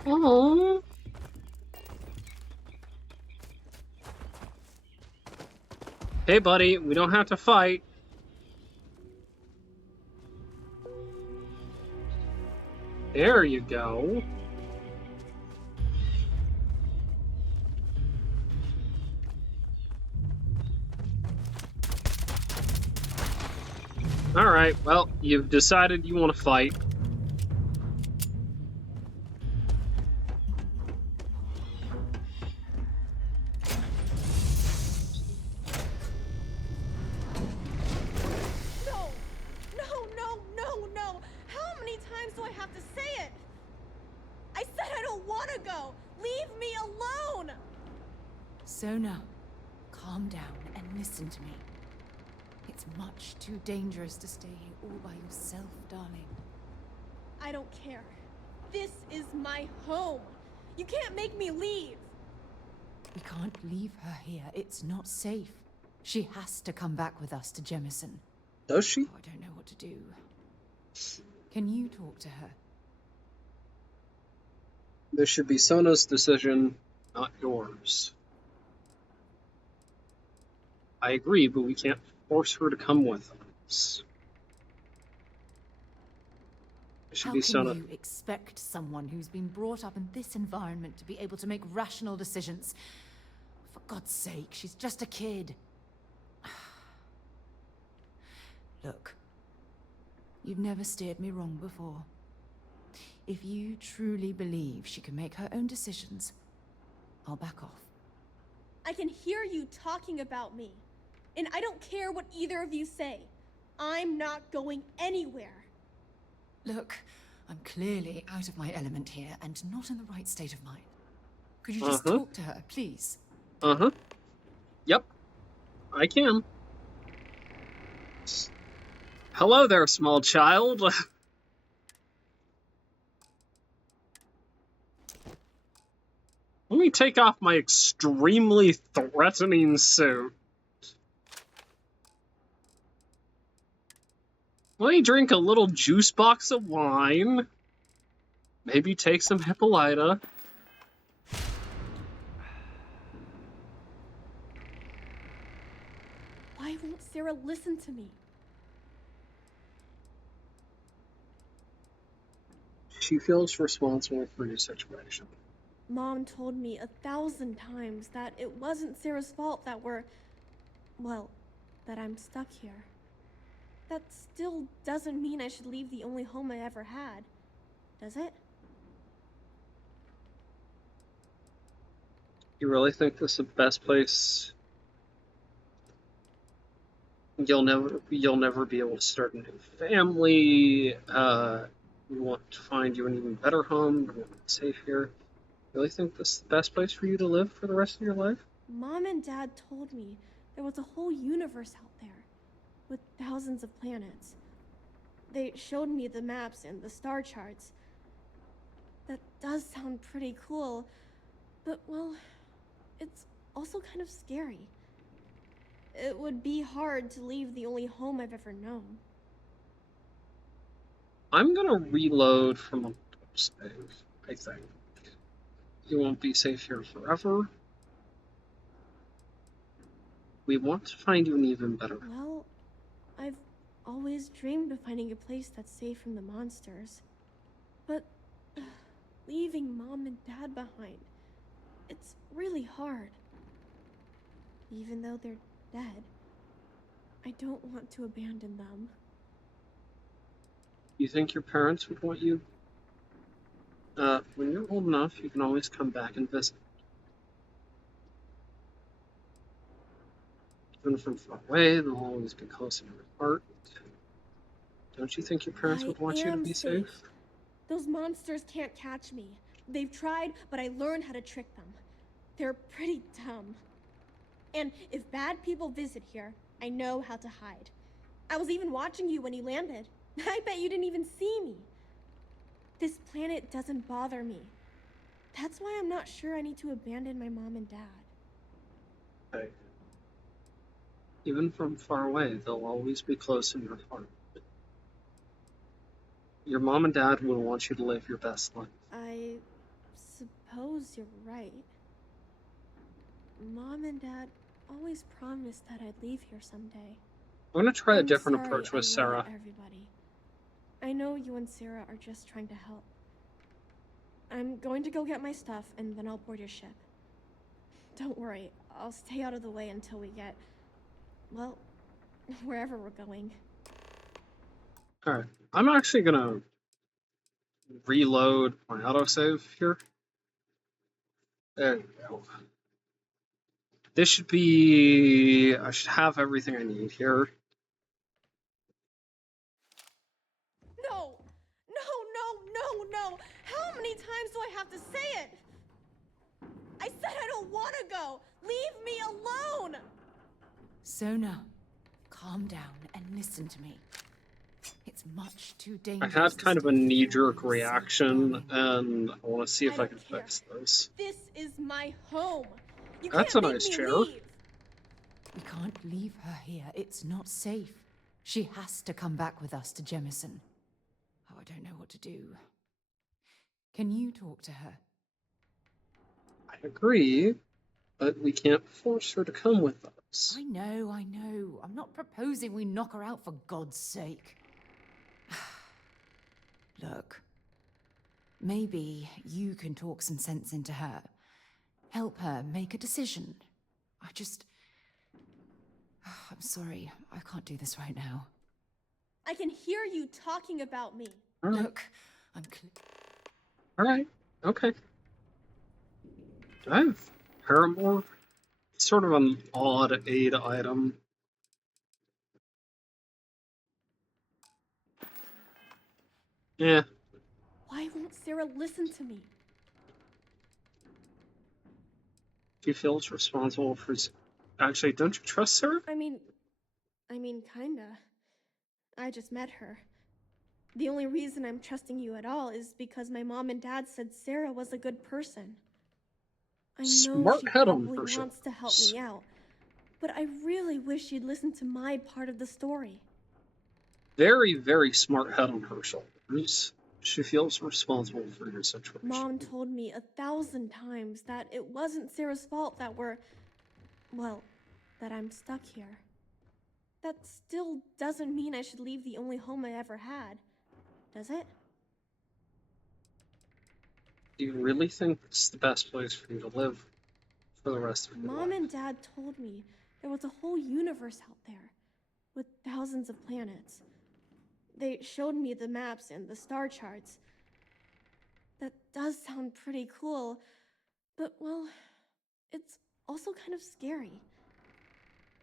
Oh. Hey, buddy, we don't have to fight. There you go. Alright, well, you've decided you want to fight. No! No, no, no, no! How many times do I have to say it? I said I don't want to go! Leave me alone! Sona, calm down and listen to me. It's much too dangerous to stay here all by yourself, darling. I don't care. This is my home. You can't make me leave. We can't leave her here. It's not safe. She has to come back with us to Jemison. Does she? Oh, I don't know what to do. Can you talk to her? This should be Sona's decision, not yours. I agree, but we can't force her to come with us. It should How be can Sona. you expect someone who's been brought up in this environment to be able to make rational decisions? For God's sake, she's just a kid. Look, you've never steered me wrong before. If you truly believe she can make her own decisions, I'll back off. I can hear you talking about me. And I don't care what either of you say. I'm not going anywhere. Look, I'm clearly out of my element here and not in the right state of mind. Could you just talk to her, please? Yep, I can. Hello there, small child. Let me take off my extremely threatening suit. Let me drink a little juice box of wine. Maybe take some Hippolyta. Why won't Sarah listen to me? She feels responsible for your situation. Mom told me 1,000 times that it wasn't Sarah's fault that that I'm stuck here. That still doesn't mean I should leave the only home I ever had, does it? You really think this is the best place? You'll never be able to start a new family. You want to find you an even better home. You want to be safe here. You really think this is the best place for you to live for the rest of your life? Mom and Dad told me there was a whole universe out there, with thousands of planets. They showed me the maps and the star charts. That does sound pretty cool, but well, it's also kind of scary. It would be hard to leave the only home I've ever known. I'm gonna reload from a save, I think. you won't be safe here forever. We want to find you an even better. Well, I've always dreamed of finding a place that's safe from the monsters. But leaving Mom and Dad behind, it's really hard. Even though they're dead, I don't want to abandon them. You think your parents would want you? When you're old enough, you can always come back and visit. Even from far away, they'll always be close in your heart. Don't you think your parents I would want you to am be safe. safe? Those monsters can't catch me. They've tried, but I learned how to trick them. They're pretty dumb. And if bad people visit here, I know how to hide. I was even watching you when you landed. I bet you didn't even see me. This planet doesn't bother me. That's why I'm not sure I need to abandon my mom and dad. Okay. Even from far away, they'll always be close in your heart. Your mom and dad will want you to live your best life. I suppose you're right. Mom and Dad always promised that I'd leave here someday. I'm going to try a I'm different sorry approach with I yelled Sarah. at everybody. I know you and Sarah are just trying to help. I'm going to go get my stuff and then I'll board your ship. Don't worry, I'll stay out of the way until we get, well, wherever we're going. Alright, I'm actually going to reload my autosave here. There we go. This should be... I should have everything I need here. No! No! How many times do I have to say it? I said I don't want to go! Leave me alone! Sona, calm down and listen to me. It's much too I dangerous. had kind of a knee-jerk to reaction, and I want to see if I don't can care. fix this. This is my home. You That's can't a make nice me chair. leave. We can't leave her here. It's not safe. She has to come back with us to Jemison. Oh, I don't know what to do. Can you talk to her? I agree, but we can't force her to come with us. I know. I'm not proposing we knock her out, for God's sake. Look, maybe you can talk some sense into her. Help her make a decision. I'm sorry, I can't do this right now. I can hear you talking about me. Alright, Look, alright, okay. Do I have Paramore? It's sort of an odd aid item. Yeah, Why won't Sarah listen to me? she feels responsible for... Actually, don't you trust Sarah? I mean, kinda. I just met her. The only reason I'm trusting you at all is because my mom and dad said Sarah was a good person. I know Smart she head on probably her wants to help shoulders. me out, but I really wish she'd listen to my part of the story. Very, very smart head on her shoulders. She feels responsible for your situation. Mom told me 1,000 times that it wasn't Sarah's fault that that I'm stuck here. That still doesn't mean I should leave the only home I ever had, does it? Do you really think it's the best place for you to live for the rest of your Mom life? and Dad told me there was a whole universe out there, with thousands of planets. They showed me the maps and the star charts. That does sound pretty cool, but well, it's also kind of scary.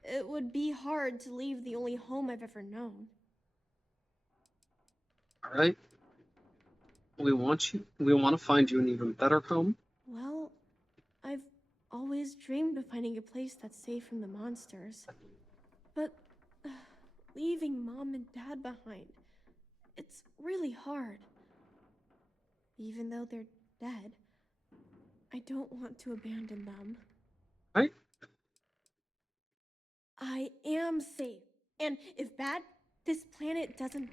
It would be hard to leave the only home I've ever known. Alright? We want to find you an even better home. Well, I've always dreamed of finding a place that's safe from the monsters. But leaving Mom and Dad behind, it's really hard. Even though they're dead, I don't want to abandon them. Right? I am safe. And if this planet doesn't...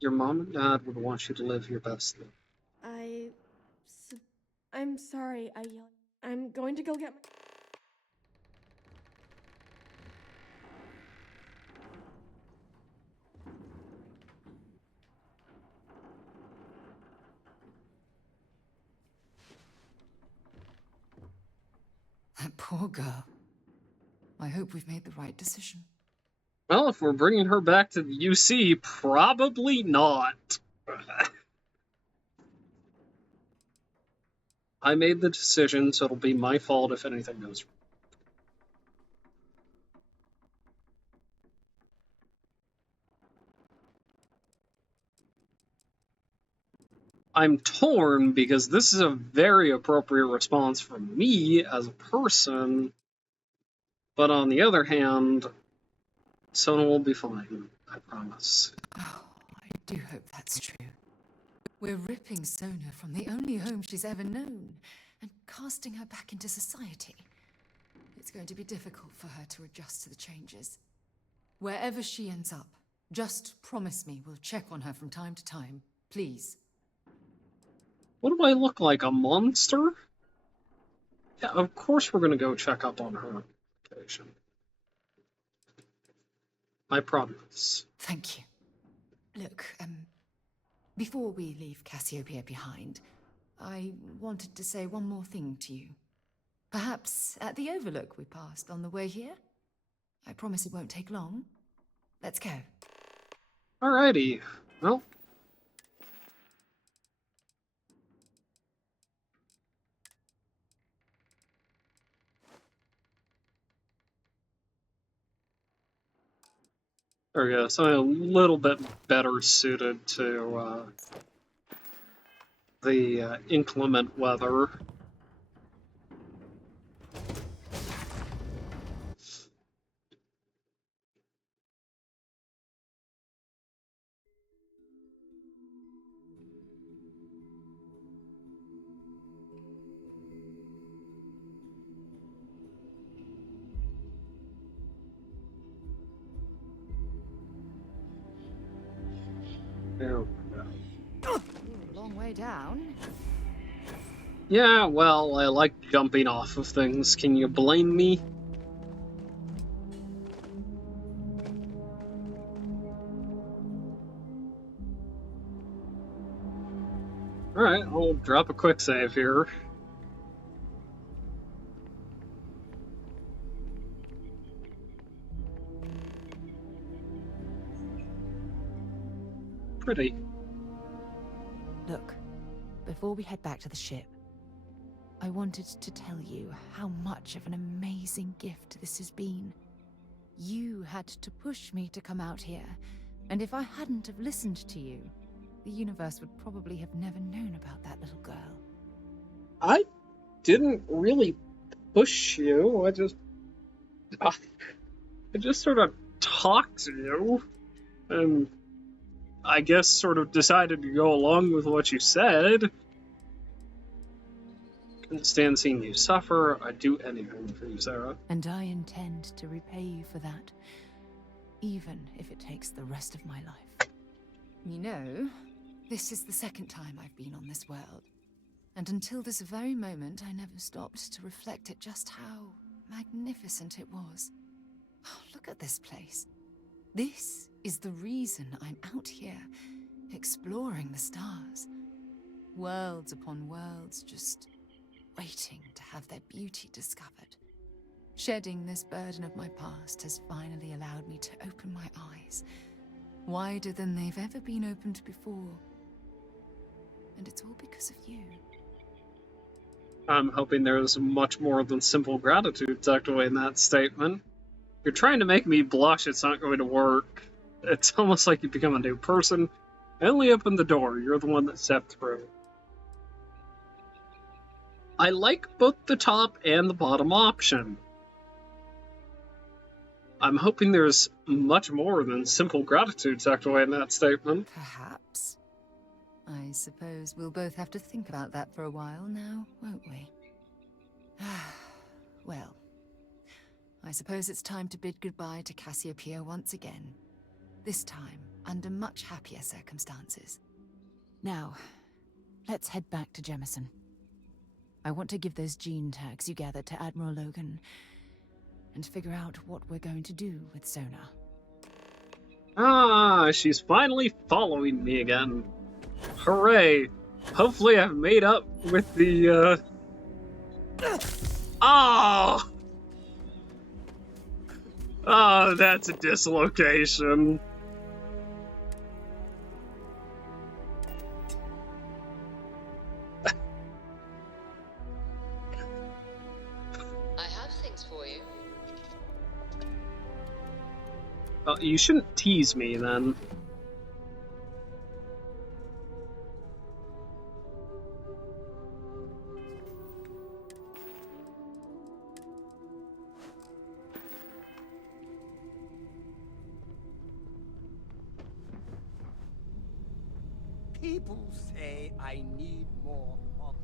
Your mom and dad would want you to live your best life. I I'm sorry I yelled. I'm going to go get my... That poor girl. I hope we've made the right decision. Well, if we're bringing her back to the UC, probably not. I made the decision, so it'll be my fault if anything goes wrong. I'm torn because this is a very appropriate response from me as a person, but on the other hand, Sona will be fine, I promise. Oh, I do hope that's true. We're ripping Sona from the only home she's ever known and casting her back into society. It's going to be difficult for her to adjust to the changes. Wherever she ends up, just promise me we'll check on her from time to time, please. What do I look like, a monster? Yeah, of course we're gonna go check up on her on occasion. I promise. Thank you. Look, before we leave Cassiopeia behind, I wanted to say one more thing to you. Perhaps at the overlook we passed on the way here? I promise it won't take long. Let's go. Alrighty. Well. There we go. Something a little bit better suited to the inclement weather. Ooh, long way down. Yeah, well, I like jumping off of things. Can you blame me? Alright, I'll drop a quick save here. Pretty. Look, before we head back to the ship, I wanted to tell you how much of an amazing gift this has been. You had to push me to come out here, and if I hadn't have listened to you, the universe would probably have never known about that little girl. I didn't really push you. I just sort of talked to you, and I guess sort of decided to go along with what you said. Couldn't stand seeing you suffer. I'd do anything for you, Sarah. And I intend to repay you for that, even if it takes the rest of my life. You know, this is the second time I've been on this world, and until this very moment I never stopped to reflect at just how magnificent it was. Oh, look at this place. This is the reason I'm out here, exploring the stars. Worlds upon worlds, just waiting to have their beauty discovered. Shedding this burden of my past has finally allowed me to open my eyes, wider than they've ever been opened before. And it's all because of you. I'm hoping there's much more than simple gratitude tucked away in that statement. You're trying to make me blush, it's not going to work. It's almost like you become a new person. I only opened the door, you're the one that stepped through. I like both the top and the bottom option. I'm hoping there's much more than simple gratitude tucked away in that statement. Perhaps. I suppose we'll both have to think about that for a while now, won't we? Well, I suppose it's time to bid goodbye to Cassiopeia once again. This time, under much happier circumstances. Now, let's head back to Jemison. I want to give those gene tags you gathered to Admiral Logan and figure out what we're going to do with Sona. Ah, she's finally following me again. Hooray! Hopefully I've made up with the, Oh! Oh, that's a dislocation. I have things for you. You shouldn't tease me, then. People say I need more hobbies.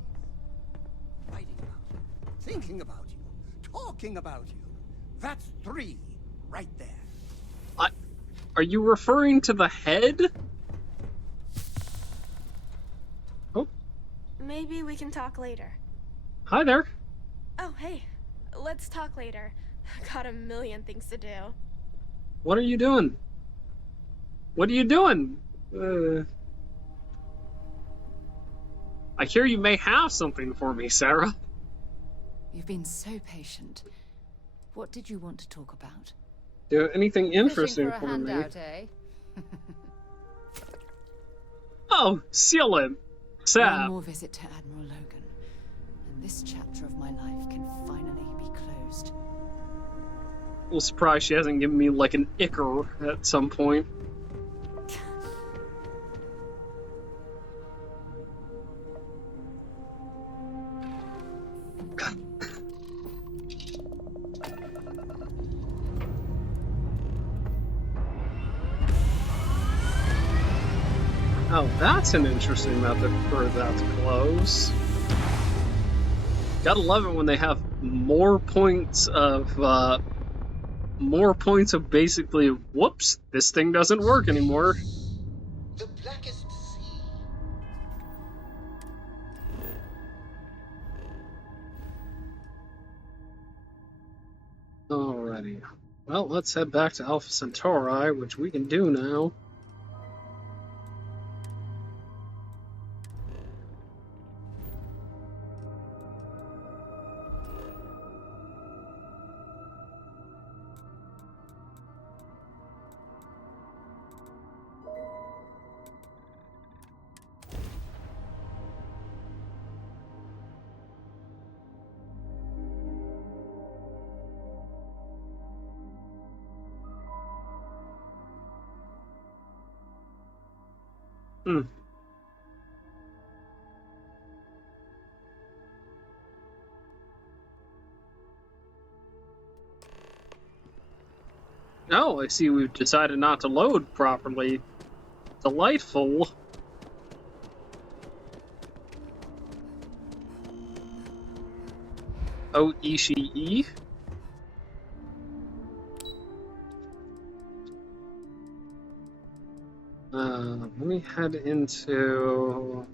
Writing about you, thinking about you, talking about you. That's 3 right there. Are you referring to the head? Oh, Maybe we can talk later. hi there. Oh, hey. Let's talk later. Got a million things to do. What are you doing? What are you doing? I hear you may have something for me, Sarah. You've been so patient. What did you want to talk about? Anything interesting Fishing for for a me? handout, eh? Oh, seal it. One Sap. more visit to Admiral Logan, and this chapter of my life can finally be closed. A little surprised she hasn't given me like an ichor at some point. Oh, that's an interesting method for that to close. Gotta love it when they have more points of basically, whoops, this thing doesn't work anymore. The blackest sea. Alrighty. Well, let's head back to Alpha Centauri, which we can do now. Hmm. Oh, I see we've decided not to load properly. Delightful. Oh, Ishii. Let me head into,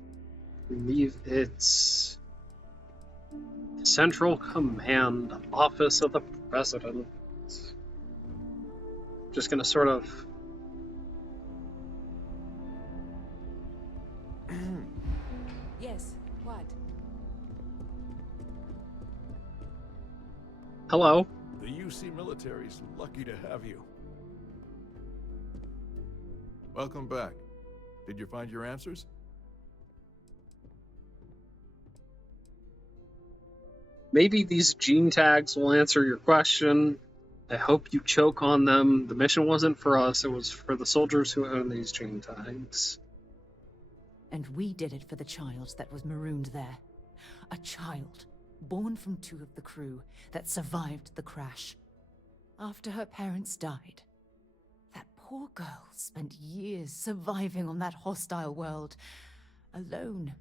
I believe it's Central Command, Office of the President. Just gonna sort of... Yes, what? Hello. The UC military's lucky to have you. Welcome back. Did you find your answers? Maybe these gene tags will answer your question. I hope you choke on them. The mission wasn't for us, it was for the soldiers who own these gene tags. And we did it for the child that was marooned there. A child born from 2 of the crew that survived the crash. After her parents died, that poor girl spent years surviving on that hostile world, alone.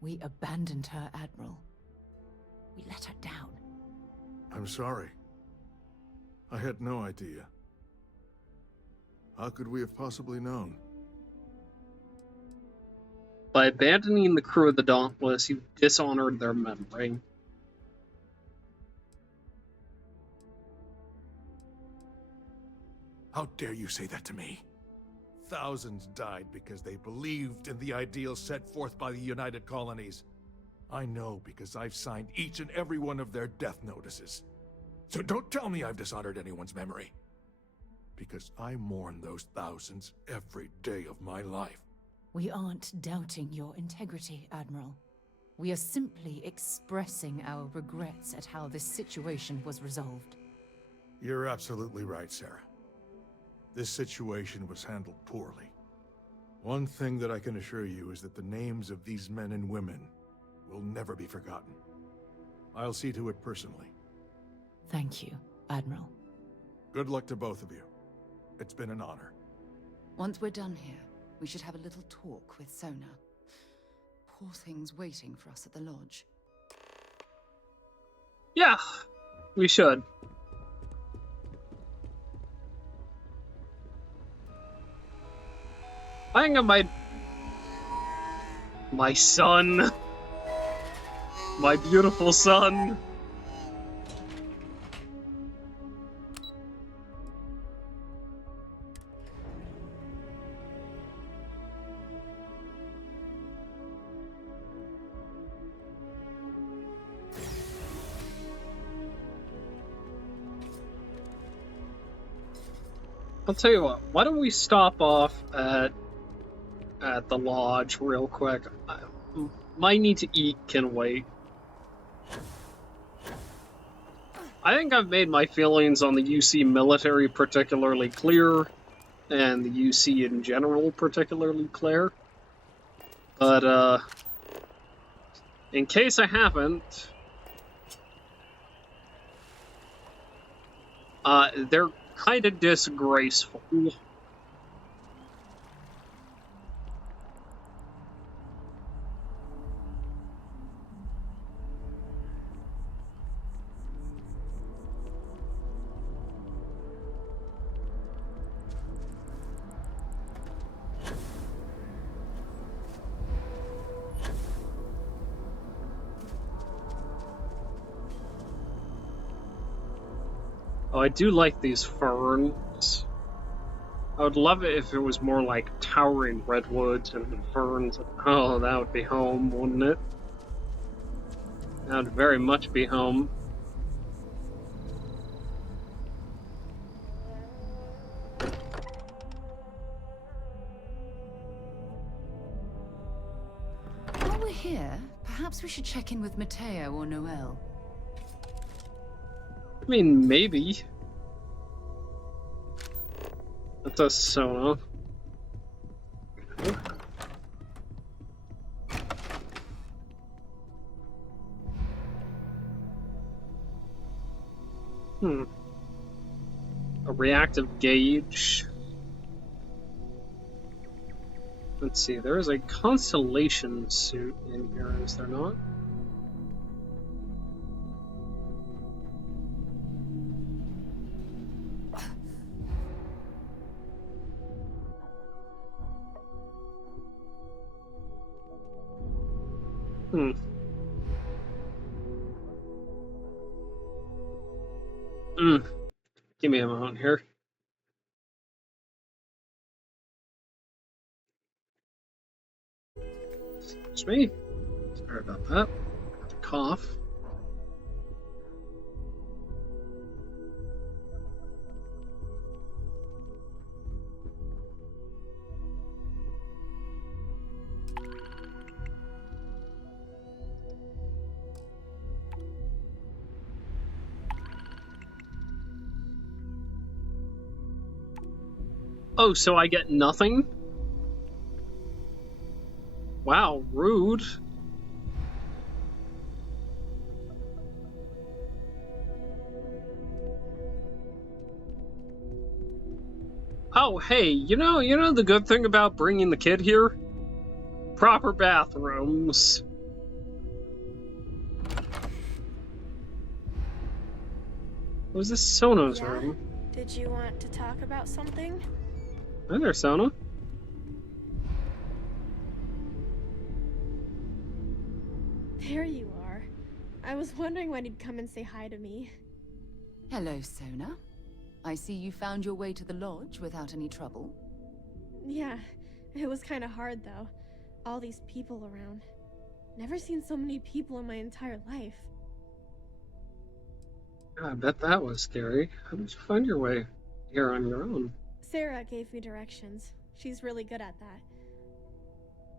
We abandoned her, Admiral. We let her down. I'm sorry. I had no idea. How could we have possibly known? By abandoning the crew of the Dauntless, you dishonored their memory. How dare you say that to me? Thousands died because they believed in the ideals set forth by the United Colonies. I know because I've signed each and every one of their death notices. So don't tell me I've dishonored anyone's memory. Because I mourn those thousands every day of my life. We aren't doubting your integrity, Admiral. We are simply expressing our regrets at how this situation was resolved. You're absolutely right, Sarah. This situation was handled poorly. One thing that I can assure you is that the names of these men and women will never be forgotten. I'll see to it personally. Thank you, Admiral. Good luck to both of you. It's been an honor. Once we're done here, we should have a little talk with Sona. Poor thing's waiting for us at the lodge. Yeah, we should. I think I might... My son. My beautiful son. I'll tell you what, why don't we stop off at the lodge real quick. My need to eat can wait. I think I've made my feelings on the UC military particularly clear, and the UC in general particularly clear. But, in case I haven't, they're kind of disgraceful. Oh, I do like these ferns. I would love it if it was more like towering redwoods and ferns. Oh, that would be home, wouldn't it? That would very much be home. While we're here, perhaps we should check in with Mateo or Noel. I mean, maybe. That's a Sona. A reactive gauge. Let's see, there is a constellation suit in here, is there not? Give me a moment here. Excuse me. Sorry about that. Cough. Oh, so I get nothing? Wow, rude. Oh, hey, you know the good thing about bringing the kid here? Proper bathrooms. Was this Sono's room? Did you want to talk about something? Hi there, Sona. There you are. I was wondering when you'd come and say hi to me. Hello, Sona. I see you found your way to the lodge without any trouble. Yeah, it was kind of hard though. All these people around. Never seen so many people in my entire life. I bet that was scary. How did you find your way here on your own? Sarah gave me directions. She's really good at that.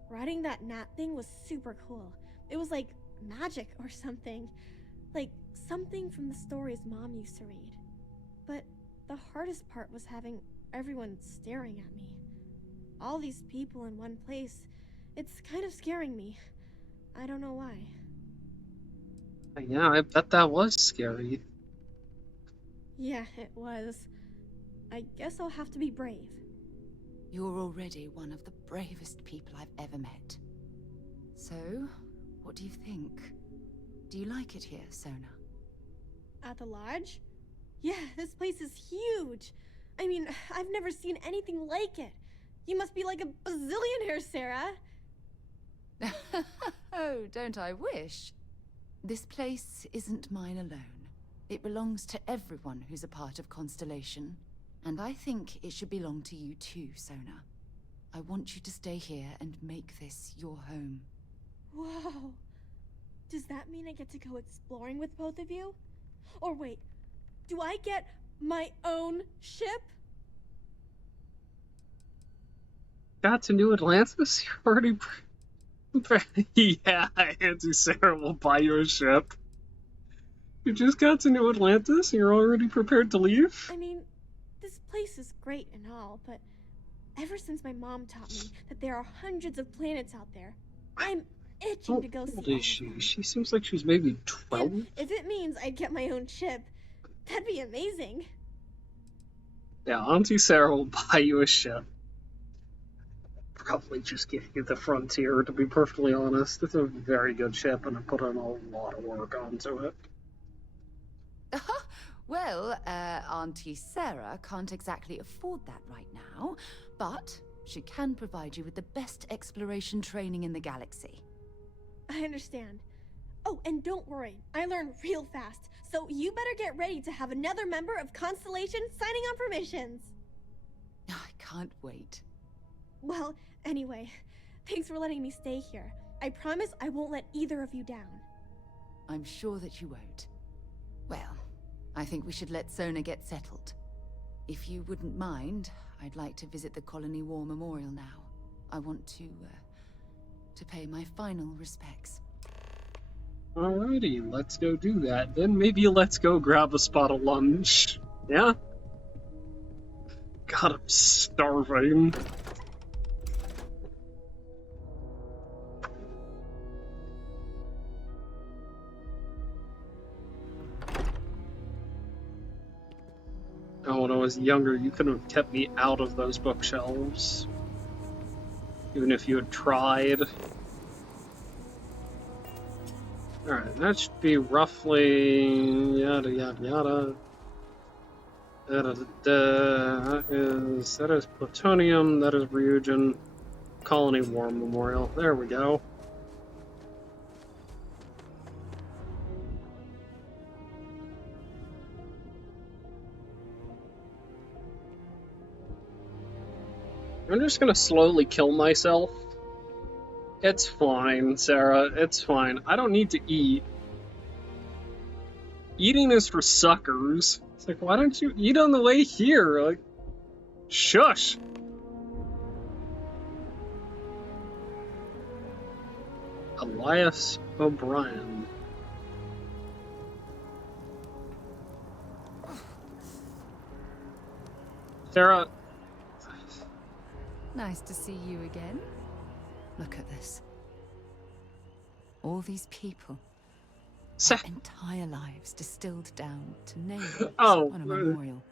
Riding that gnat thing was super cool. It was like magic or something. Like something from the stories Mom used to read. But the hardest part was having everyone staring at me. All these people in one place. It's kind of scaring me. I don't know why. Yeah, I bet that was scary. Yeah, it was. I guess I'll have to be brave. You're already one of the bravest people I've ever met. So, what do you think? Do you like it here, Sona? At the lodge? Yeah, this place is huge. I mean, I've never seen anything like it. You must be like a bazillionaire, Sarah. Oh, don't I wish? This place isn't mine alone. It belongs to everyone who's a part of Constellation. And I think it should belong to you too, Sona. I want you to stay here and make this your home. Whoa. Does that mean I get to go exploring with both of you? Or wait, do I get my own ship? Got to New Atlantis? You're already... Yeah, Auntie Sarah will buy you a ship. You just got to New Atlantis and you're already prepared to leave? I mean, this place is great and all, but ever since my mom taught me that there are hundreds of planets out there, I'm itching to go see How old all is she? of them. She seems like she's maybe 12? And if it means I'd get my own ship, that'd be amazing. Yeah, Auntie Sarah will buy you a ship. Probably just give you the Frontier, to be perfectly honest. It's a very good ship, and I put in a lot of work onto it. Well, Auntie Sarah can't exactly afford that right now, but she can provide you with the best exploration training in the galaxy. I understand. Oh, and don't worry, I learn real fast, so you better get ready to have another member of Constellation signing on for missions. I can't wait. Well, anyway, thanks for letting me stay here. I promise I won't let either of you down. I'm sure that you won't. Well, I think we should let Sona get settled. If you wouldn't mind, I'd like to visit the Colony War Memorial now. I want to pay my final respects. Alrighty, let's go do that. Then maybe let's go grab a spot of lunch. Yeah? God, I'm starving. Oh, when I was younger, you couldn't have kept me out of those bookshelves. Even if you had tried. Alright, that should be roughly... yada yada yada. Da, da, da, da. That is plutonium, that is Ryujin. Colony War Memorial. There we go. I'm just gonna slowly kill myself. It's fine, Sarah. It's fine. I don't need to eat. Eating is for suckers. It's like, why don't you eat on the way here? Like, shush. Elias O'Brien. Sarah. Nice to see you again. Look at this. All these people. Their entire lives distilled down to names on a memorial.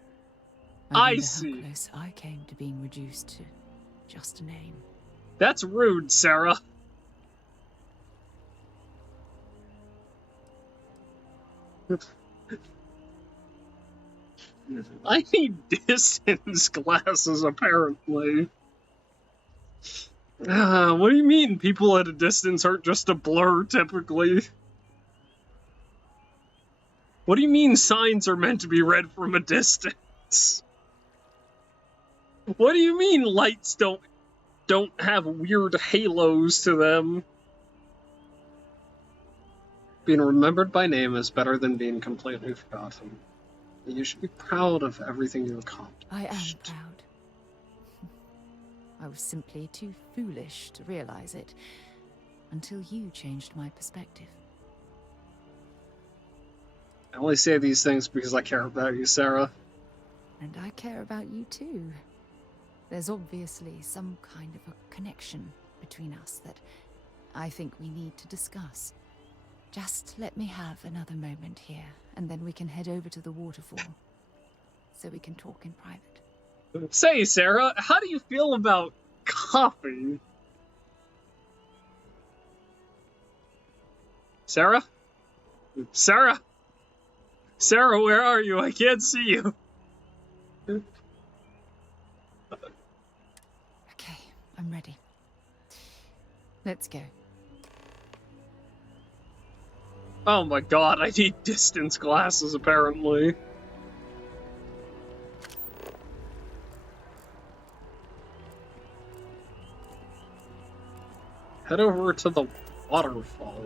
I see. How close I came to being reduced to just a name. That's rude, Sarah. I need distance glasses, apparently. What do you mean people at a distance aren't just a blur, typically? What do you mean signs are meant to be read from a distance? What do you mean lights don't have weird halos to them? Being remembered by name is better than being completely forgotten. You should be proud of everything you accomplished. I am proud. I was simply too foolish to realize it until you changed my perspective. I only say these things because I care about you, Sarah. And I care about you too. There's obviously some kind of a connection between us that I think we need to discuss. Just let me have another moment here, and then we can head over to the waterfall, so we can talk in private. Say, Sarah, how do you feel about coffee? Sarah? Sarah? Sarah, where are you? I can't see you. Okay, I'm ready. Let's go. Oh my god, I need distance glasses, apparently. Head over to the waterfall.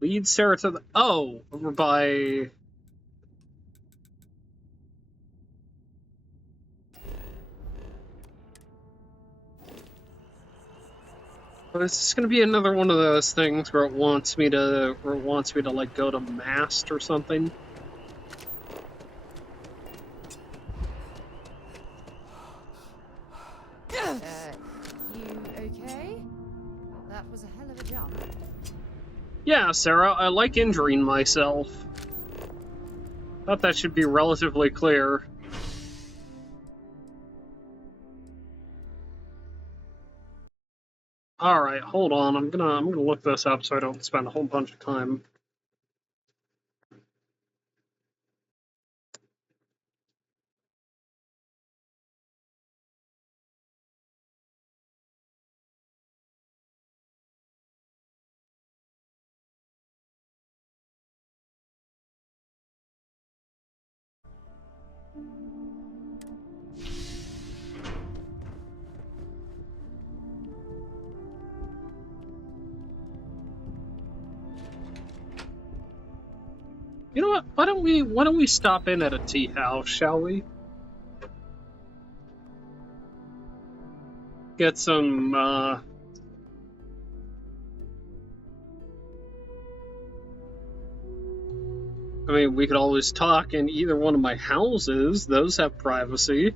Lead Sarah to the... Oh, over by... But is this gonna be another one of those things where it wants me to, like, go to Mast or something? You okay? That was a hell of a jump. Yeah, Sarah, I like injuring myself. Thought that should be relatively clear. Alright, hold on. I'm gonna look this up so I don't spend a whole bunch of time. You know what? Why don't we stop in at a tea house, shall we? Get some I mean, we could always talk in either one of my houses. Those have privacy.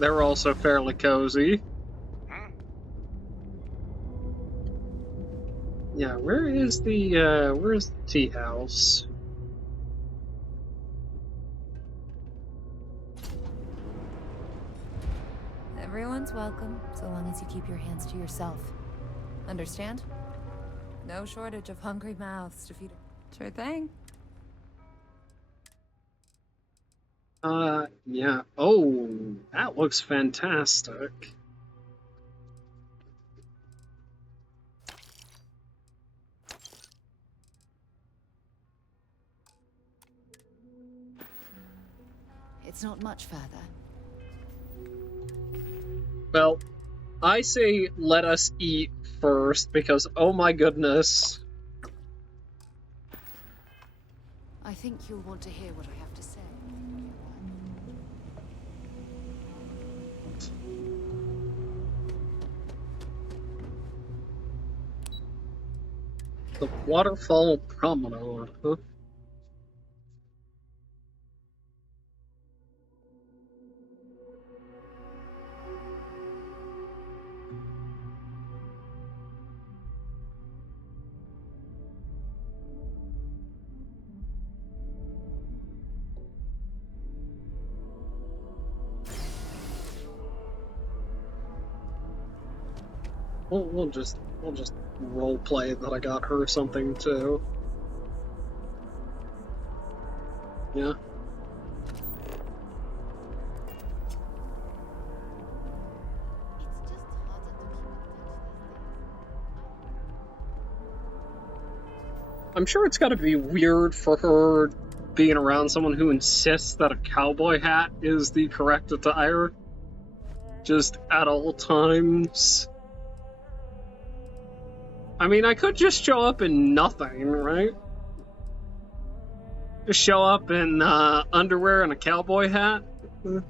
They're also fairly cozy. Yeah, where's the tea house? Everyone's welcome, so long as you keep your hands to yourself. Understand? No shortage of hungry mouths to feed. Sure thing. Yeah. Oh, that looks fantastic. It's not much further. Well, I say let us eat first because, oh my goodness. I think you'll want to hear what I have to say. The waterfall promenade, huh? We'll just role play that I got her something too. Yeah. I'm sure it's got to be weird for her being around someone who insists that a cowboy hat is the correct attire, just at all times. I mean, I could just show up in nothing, right? Just show up in underwear and a cowboy hat. I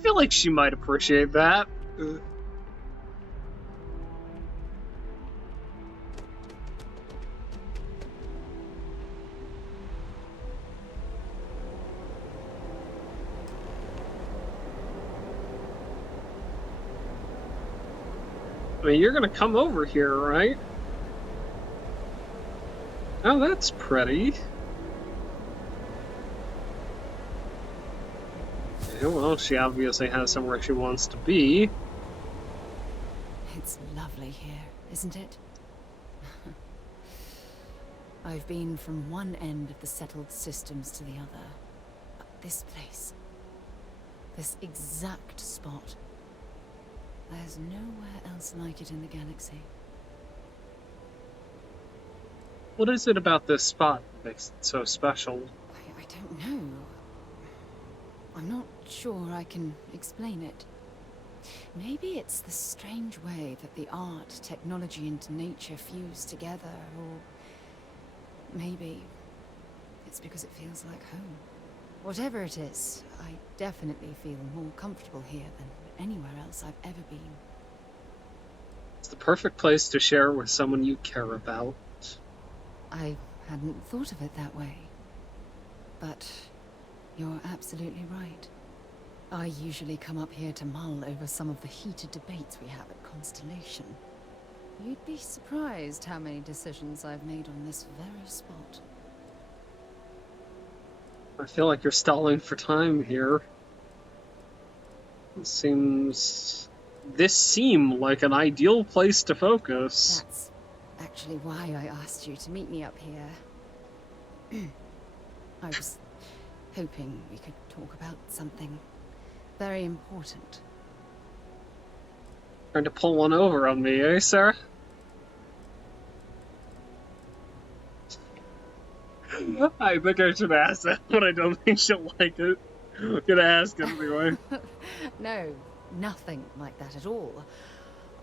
feel like she might appreciate that. I mean, you're gonna come over here, right? Oh, that's pretty. Yeah, well, she obviously has somewhere she wants to be. It's lovely here, isn't it? I've been from one end of the settled systems to the other. But this place, this exact spot, there's nowhere else like it in the galaxy. What is it about this spot that makes it so special? I don't know. I'm not sure I can explain it. Maybe it's the strange way that the art, technology, and nature fuse together, or maybe it's because it feels like home. Whatever it is, I definitely feel more comfortable here than anywhere else I've ever been. It's the perfect place to share with someone you care about. I hadn't thought of it that way. But you're absolutely right. I usually come up here to mull over some of the heated debates we have at Constellation. You'd be surprised how many decisions I've made on this very spot. I feel like you're stalling for time here. This seemed like an ideal place to focus. That's actually why I asked you to meet me up here. I was hoping we could talk about something very important. Trying to pull one over on me, eh, Sarah? I think I should ask that, but I don't think she'll like it. I'm gonna ask it anyway. No, nothing like that at all.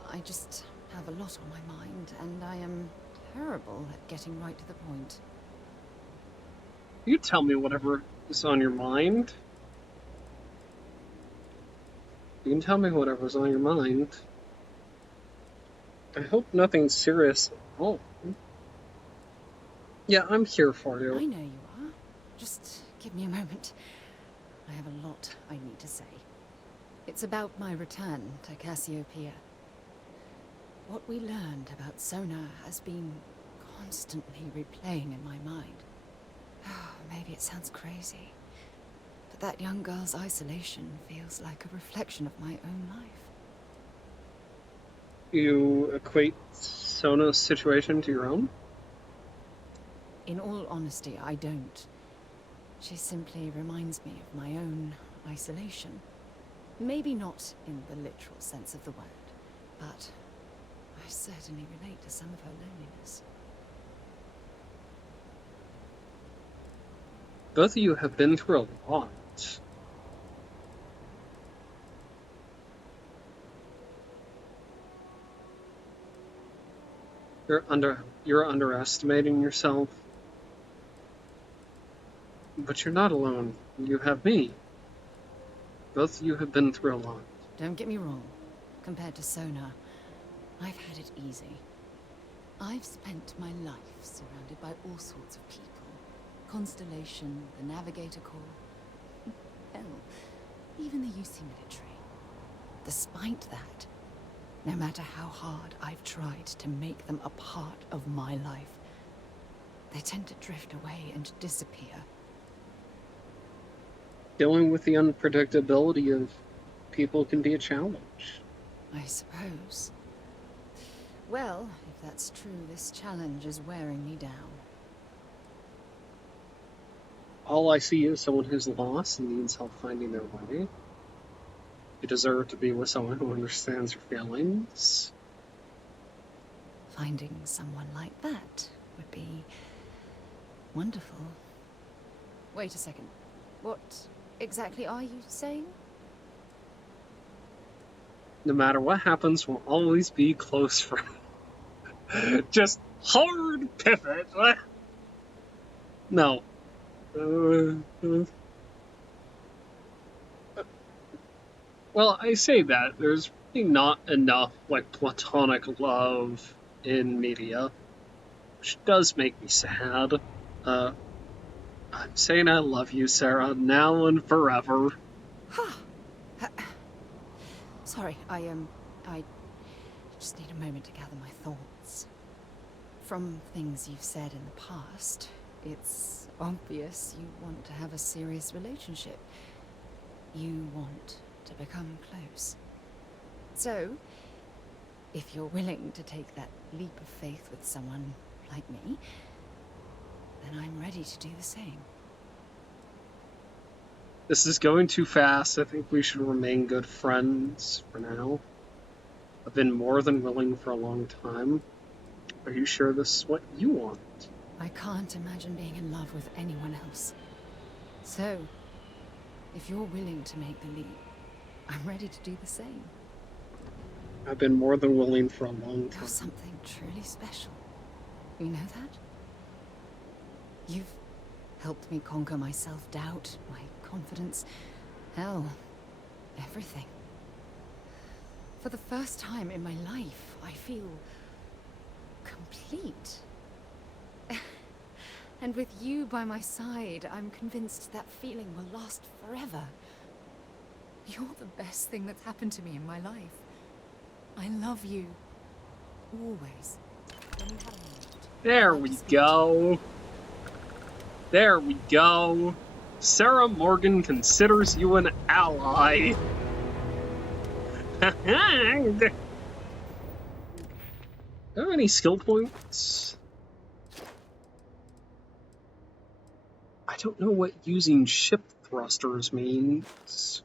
I just have a lot on my mind, and I am terrible at getting right to the point. You tell me whatever is on your mind. You can tell me whatever's on your mind. I hope nothing serious. Oh. Yeah, I'm here for you. I know you are. Just give me a moment. I have a lot I need to say. It's about my return to Cassiopeia. What we learned about Sona has been constantly replaying in my mind. Maybe it sounds crazy, but that young girl's isolation feels like a reflection of my own life. You equate Sona's situation to your own? In all honesty, I don't. She simply reminds me of my own isolation. Maybe not in the literal sense of the word, but I certainly relate to some of her loneliness. Both of you have been through a lot. You're underestimating yourself. But you're not alone. You have me. Both of you have been through a lot. Don't get me wrong. Compared to Sona, I've had it easy. I've spent my life surrounded by all sorts of people. Constellation, the Navigator Corps. Hell, even the UC military. Despite that, no matter how hard I've tried to make them a part of my life, they tend to drift away and disappear. Dealing with the unpredictability of people can be a challenge. I suppose. Well, if that's true, this challenge is wearing me down. All I see is someone who's lost and needs help finding their way. You deserve to be with someone who understands your feelings. Finding someone like that would be wonderful. Wait a second. What exactly are you saying? No matter what happens, we'll always be close friends. Just hard pivot. No. Well, I say that. There's really not enough, like, platonic love in media, which does make me sad. I'm saying I love you, Sarah, now and forever. Sorry, I just need a moment to gather my thoughts. From things you've said in the past, it's obvious you want to have a serious relationship. You want to become close. So, if you're willing to take that leap of faith with someone like me, then I'm ready to do the same. This is going too fast. I think we should remain good friends for now. I've been more than willing for a long time. Are you sure this is what you want? I can't imagine being in love with anyone else. So, if you're willing to make the leap, I'm ready to do the same. I've been more than willing for a long time. You're something truly special. You know that? You've helped me conquer my self-doubt, my confidence, hell, everything. For the first time in my life, I feel complete. And with you by my side, I'm convinced that feeling will last forever. You're the best thing that's happened to me in my life. I love you. Always. When you have a moment, There we go. There we go. Sarah Morgan considers you an ally. Do you have any skill points? I don't know what using ship thrusters means.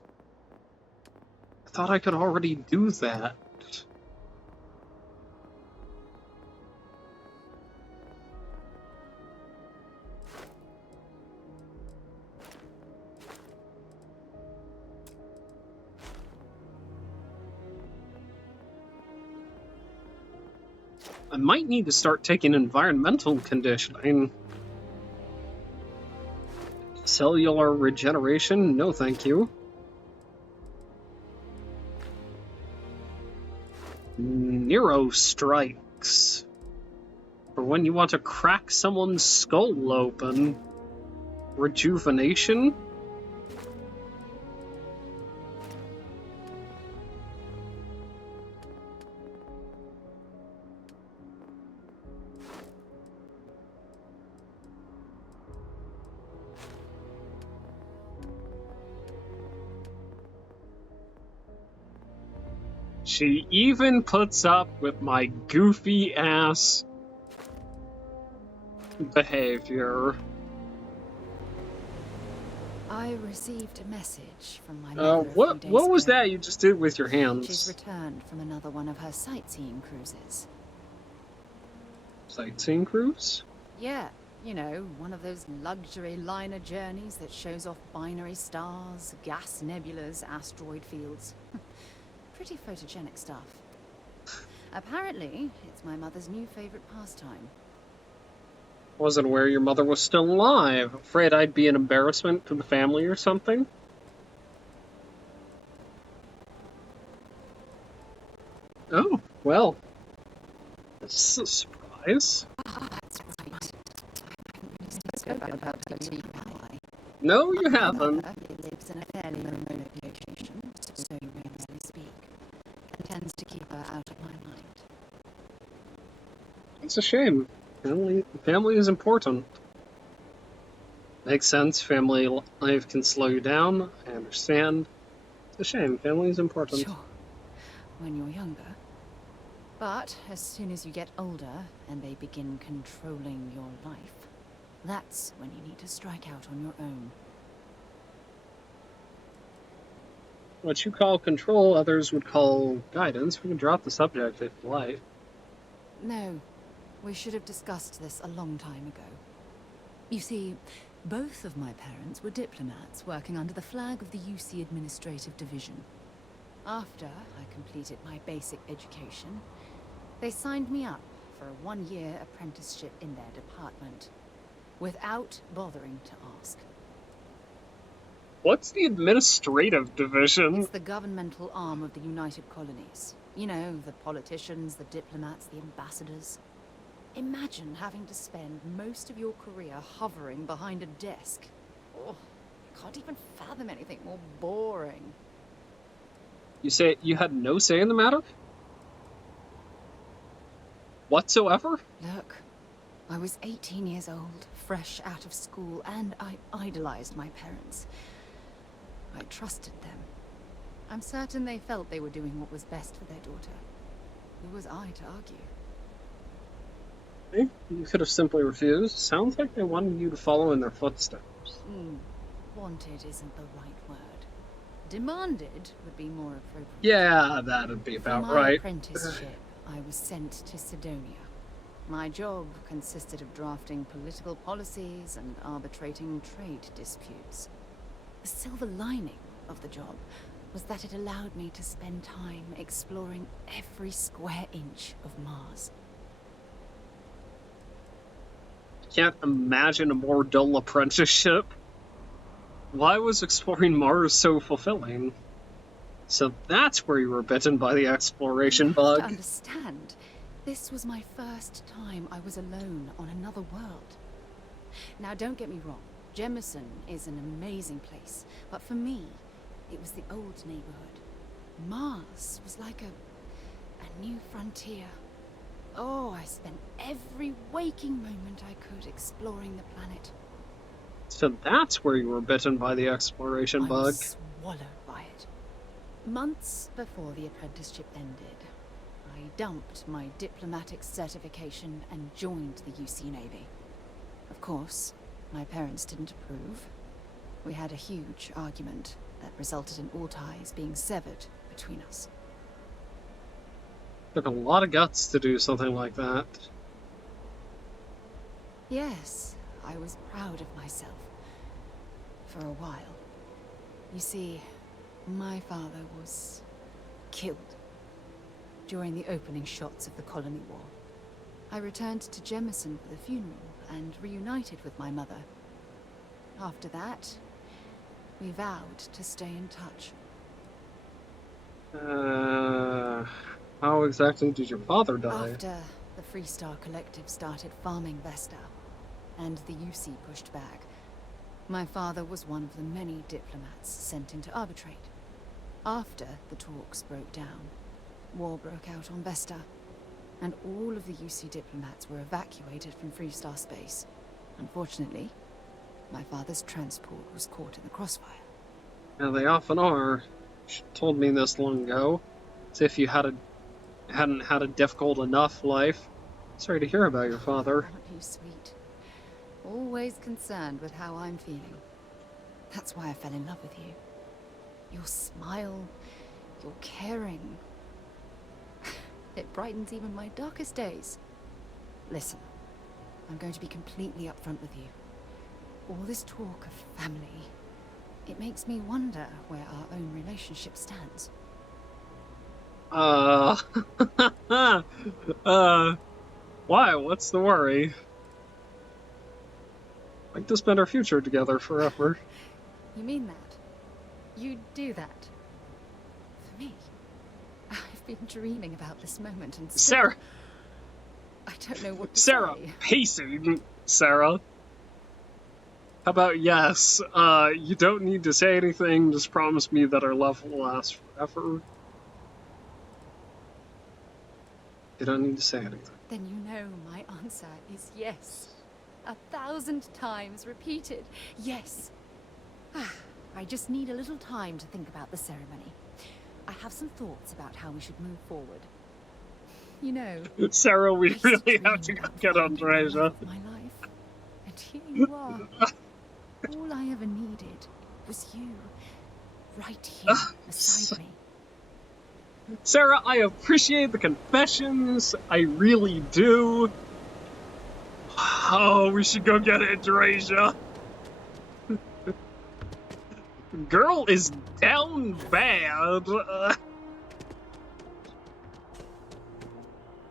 I thought I could already do that. I might need to start taking environmental conditioning. Cellular regeneration? No, thank you. Neuro strikes. For when you want to crack someone's skull open. Rejuvenation? She even puts up with my goofy ass behavior. I received a message from my mother a few days what was ago. that you just did with your She's hands? returned from another one of her sightseeing cruises. Sightseeing cruise? Yeah, you know, one of those luxury liner journeys that shows off binary stars, gas nebulas, asteroid fields. Pretty photogenic stuff. Apparently, it's my mother's new favorite pastime. Wasn't aware your mother was still alive. Afraid I'd be an embarrassment to the family or something? Oh, well. This is a surprise. That's right. I hadn't really spoken about her to you, have I? No, you haven't. It lives in a fairly remote location, so rarely speak, and tends to keep her out of my mind. It's a shame. Family is important. Makes sense. Family life can slow you down. I understand. It's a shame. Family is important. Sure, when you're younger. But as soon as you get older and they begin controlling your life, that's when you need to strike out on your own. What you call control, others would call guidance. We can drop the subject if you like. No, we should have discussed this a long time ago. You see, both of my parents were diplomats working under the flag of the UC Administrative Division. After I completed my basic education, they signed me up for a one-year apprenticeship in their department, without bothering to ask. What's the administrative division? It's the governmental arm of the United Colonies. You know, the politicians, the diplomats, the ambassadors. Imagine having to spend most of your career hovering behind a desk. Oh, I can't even fathom anything more boring. You say you had no say in the matter? Whatsoever? Look, I was 18 years old, fresh out of school, and I idolized my parents. I trusted them. I'm certain they felt they were doing what was best for their daughter. Who was I to argue? You could have simply refused. Sounds like they wanted you to follow in their footsteps. Wanted isn't the right word. Demanded would be more appropriate. Yeah, that'd be about For my right. apprenticeship, I was sent to Sidonia. My job consisted of drafting political policies and arbitrating trade disputes. The silver lining of the job was that it allowed me to spend time exploring every square inch of Mars. Can't imagine a more dull apprenticeship. Why was exploring Mars so fulfilling? So that's where you were bitten by the exploration You have bug. to understand, this was my first time I was alone on another world. Now, don't get me wrong. Jemison is an amazing place, but for me, it was the old neighborhood. Mars was like a new frontier. Oh, I spent every waking moment I could exploring the planet. So that's where you were bitten by the exploration I bug. was swallowed by it. Months before the apprenticeship ended, I dumped my diplomatic certification and joined the UC Navy. Of course, my parents didn't approve. We had a huge argument that resulted in all ties being severed between us. Took a lot of guts to do something like that. Yes, I was proud of myself. For a while. You see, my father was killed during the opening shots of the Colony War. I returned to Jemison for the funeral and reunited with my mother. After that, we vowed to stay in touch. How exactly did your father die? After the Freestar Collective started farming Vesta, and the UC pushed back, my father was one of the many diplomats sent in to arbitrate. After the talks broke down, war broke out on Vesta, and all of the UC diplomats were evacuated from Freestar space. Unfortunately, my father's transport was caught in the crossfire. Yeah, they often are. You told me this long ago. As if you hadn't had a difficult enough life. Sorry to hear about your father. Aren't you sweet? Always concerned with how I'm feeling. That's why I fell in love with you. Your smile, your caring. It brightens even my darkest days. Listen, I'm going to be completely upfront with you. All this talk of family, it makes me wonder where our own relationship stands. Why? What's the worry? I'd like to spend our future together forever. You mean that? You'd do that? For me? I've been dreaming about this moment and still, Sarah! I don't know what to Sarah! say. Pacing, Sarah. How about yes? You don't need to say anything, just promise me that our love will last forever. You don't need to say anything. Then you know my answer is yes. 1,000 times repeated. Yes. I just need a little time to think about the ceremony. I have some thoughts about how we should move forward. You know, Sarah, I we used to really dream have to go about get finding the love Andreja. of my life. And here you are. All I ever needed was you, right here beside me. Sarah, I appreciate the confessions. I really do. Oh, we should go get Andreja. Girl is down bad.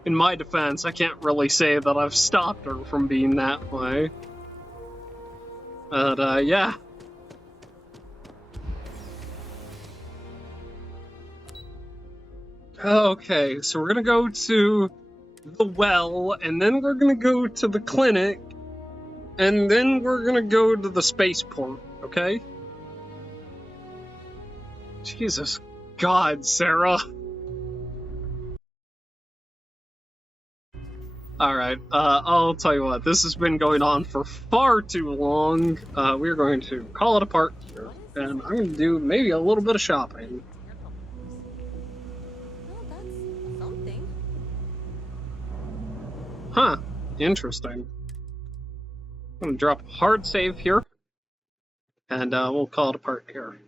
In my defense, I can't really say that I've stopped her from being that way. But, yeah. Okay, so we're gonna go to the well, and then we're gonna go to the clinic, and then we're gonna go to the spaceport, okay? Jesus God, Sarah. Alright, I'll tell you what, this has been going on for far too long. We're going to call it apart here, and I'm gonna do maybe a little bit of shopping. Well, that's something. Huh, interesting. I'm gonna drop a hard save here, and we'll call it apart here.